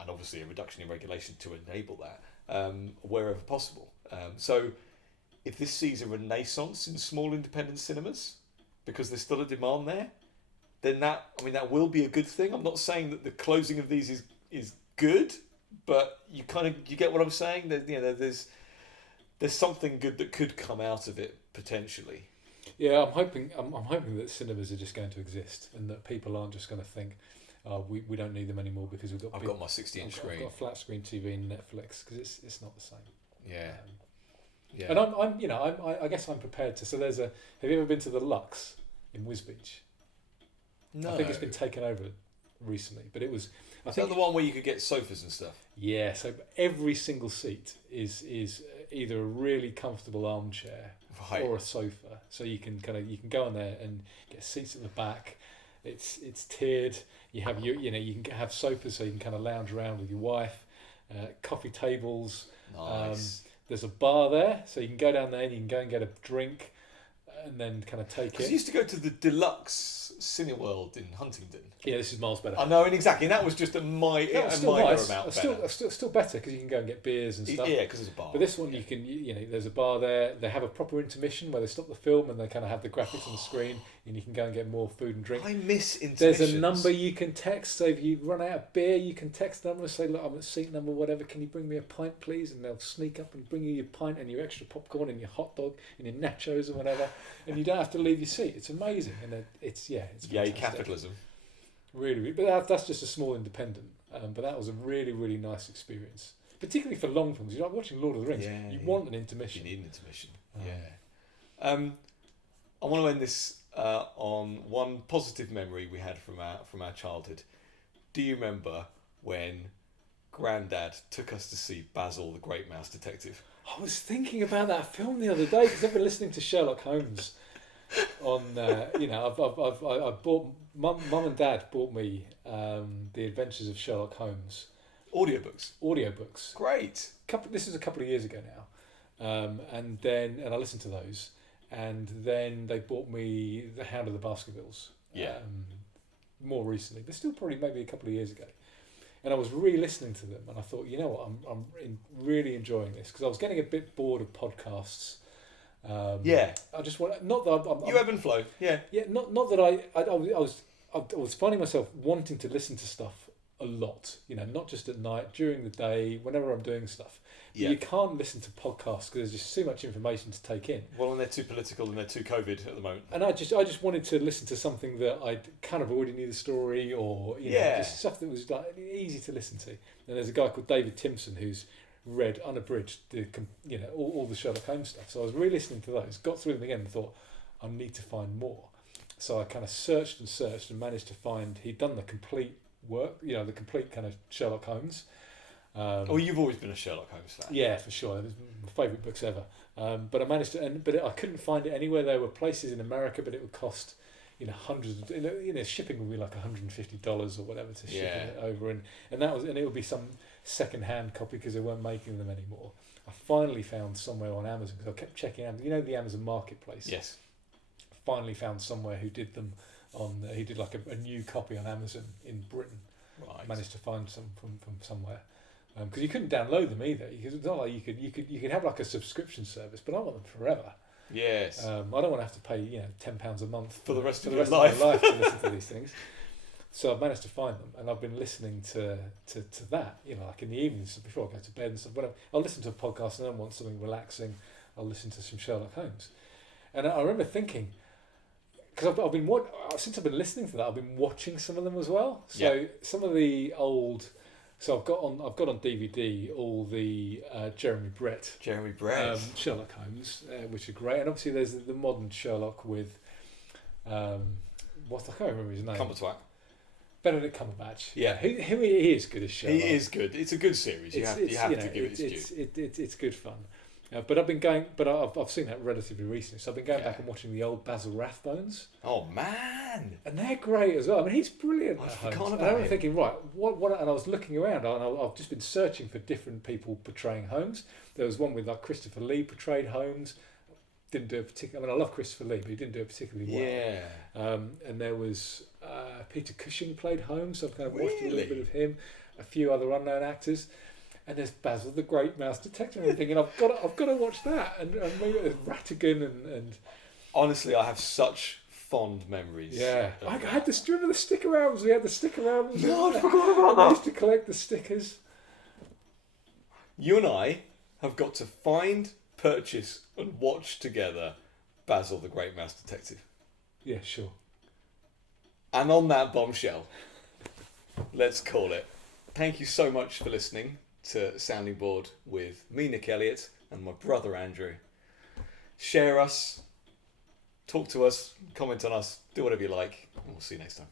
obviously a reduction in regulation to enable that wherever possible. So if this sees a renaissance in small independent cinemas, because there's still a demand there, then that will be a good thing. I'm not saying that the closing of these is good, but you get what I'm saying. That there's something good that could come out of it potentially. Yeah, I'm hoping that cinemas are just going to exist and that people aren't just going to think, we don't need them anymore because I've got my 60-inch screen. I've got a flat screen TV and Netflix, because it's not the same. Yeah. And I guess I'm prepared to. So have you ever been to the Lux in Wisbeach. No. I think it's been taken over recently, but it was. I Is think that the one where you could get sofas and stuff? Yeah, so every single seat is either a really comfortable armchair Right. or a sofa. So you can go on there and get seats at the back. It's tiered. You have you can have sofas so you can kind of lounge around with your wife. Coffee tables. Nice. There's a bar there, so you can go down there and you can go and get a drink, and then kind of take Because it. you used to go to the Deluxe Cineworld in Huntingdon. Yeah, this is miles better. I know, and exactly, and that was just a minor nice. amount better. Still better because you can go and get beers and stuff. Yeah, because it's a bar. But this one, you can, there's a bar there. They have a proper intermission where they stop the film and they kind of have the graphics on the screen, and you can go and get more food and drink. I miss intermissions. There's a number you can text. So if you run out of beer, you can text the number and say, "Look, I'm at seat number whatever. Can you bring me a pint, please?" And they'll sneak up and bring you your pint and your extra popcorn and your hot dog and your nachos and whatever, and you don't have to leave your seat. It's amazing, and it's Yay, fantastic. capitalism. Really, but that's just a small independent. But that was a really, really nice experience, particularly for long films. You're like watching Lord of the Rings. Yeah, you want an intermission. You need an intermission. Yeah. I want to end this on one positive memory we had from our childhood. Do you remember when Grandad took us to see Basil, the Great Mouse Detective? I was thinking about that film the other day because I've been listening to Sherlock Holmes. On I bought mum and dad bought me The Adventures of Sherlock Holmes audiobooks. Great. This is a couple of years ago now, and I listened to those, and then they bought me The Hound of the Baskervilles. More recently, but still probably maybe a couple of years ago. And I was re-listening to them, and I thought, you know what, I'm really enjoying this because I was getting a bit bored of podcasts. I just want not that I'm you ebb and flow. Yeah. Not that I was finding myself wanting to listen to stuff a lot. Not just at night, during the day, whenever I'm doing stuff. But you can't listen to podcasts because there's just so much information to take in. Well, and they're too political and they're too COVID at the moment. And I just wanted to listen to something that I kind of already knew the story, or just stuff that was like easy to listen to. And there's a guy called David Timpson who's read unabridged all the Sherlock Holmes stuff. So I was re-listening to those, got through them again, and thought I need to find more. So I kind of searched and managed to find he'd done the complete work, the complete kind of Sherlock Holmes. You've always been a Sherlock Holmes fan. Yeah, for sure. It was my favourite books ever. But I managed to, I couldn't find it anywhere. There were places in America, but it would cost, hundreds. Shipping would be like $150 or whatever to ship it over, and it would be some second-hand copy because they weren't making them anymore. I finally found somewhere on Amazon because I kept checking out. The Amazon Marketplace. Yes. I finally found somewhere who did them on. He did like a new copy on Amazon in Britain. Right. Managed to find some from somewhere. Because you couldn't download them either. It's not like you could have like a subscription service, but I want them forever. Yes. I don't want to have to pay £10 a month for the rest of my life to listen to these things. So I've managed to find them, and I've been listening to that. Like in the evenings before I go to bed and stuff. Whatever. I'll listen to a podcast and I want something relaxing. I'll listen to some Sherlock Holmes, and I remember thinking, because I've been since I've been listening to that, I've been watching some of them as well. So some of the old. So I've got on DVD all the Jeremy Brett Sherlock Holmes, which are great, and obviously there's the modern Sherlock with I can't remember his name. Cumberbatch. Benedict Cumberbatch. Yeah, he is good as Sherlock. He is good. It's a good series. You have to give it its due. It's good fun. But I've seen that relatively recently, so I've been going back and watching the old Basil Rathbones. Oh man, and they're great as well. I mean, he's brilliant. I forgot about him. And I'm him. thinking, right, what? And I was looking around, and I've just been searching for different people portraying Holmes. There was one with like Christopher Lee portrayed Holmes. Didn't do a particular. I mean, I love Christopher Lee, but he didn't do it particularly well. Yeah. And there was Peter Cushing played Holmes, so I've kind of watched a little bit of him. A few other unknown actors. And there's Basil, the Great Mouse Detective, and I'm thinking I've got to watch that, and maybe there's Rattigan and. Honestly, I have such fond memories. Yeah, I had the strip of the sticker albums. We had the sticker albums. No, I forgot about that. I used to collect the stickers. You and I have got to find, purchase, and watch together Basil, the Great Mouse Detective. Yeah, sure. And on that bombshell, let's call it. Thank you so much for listening to Sounding Board with me, Nick Elliott, and my brother Andrew. Share us, talk to us, comment on us, do whatever you like, and we'll see you next time.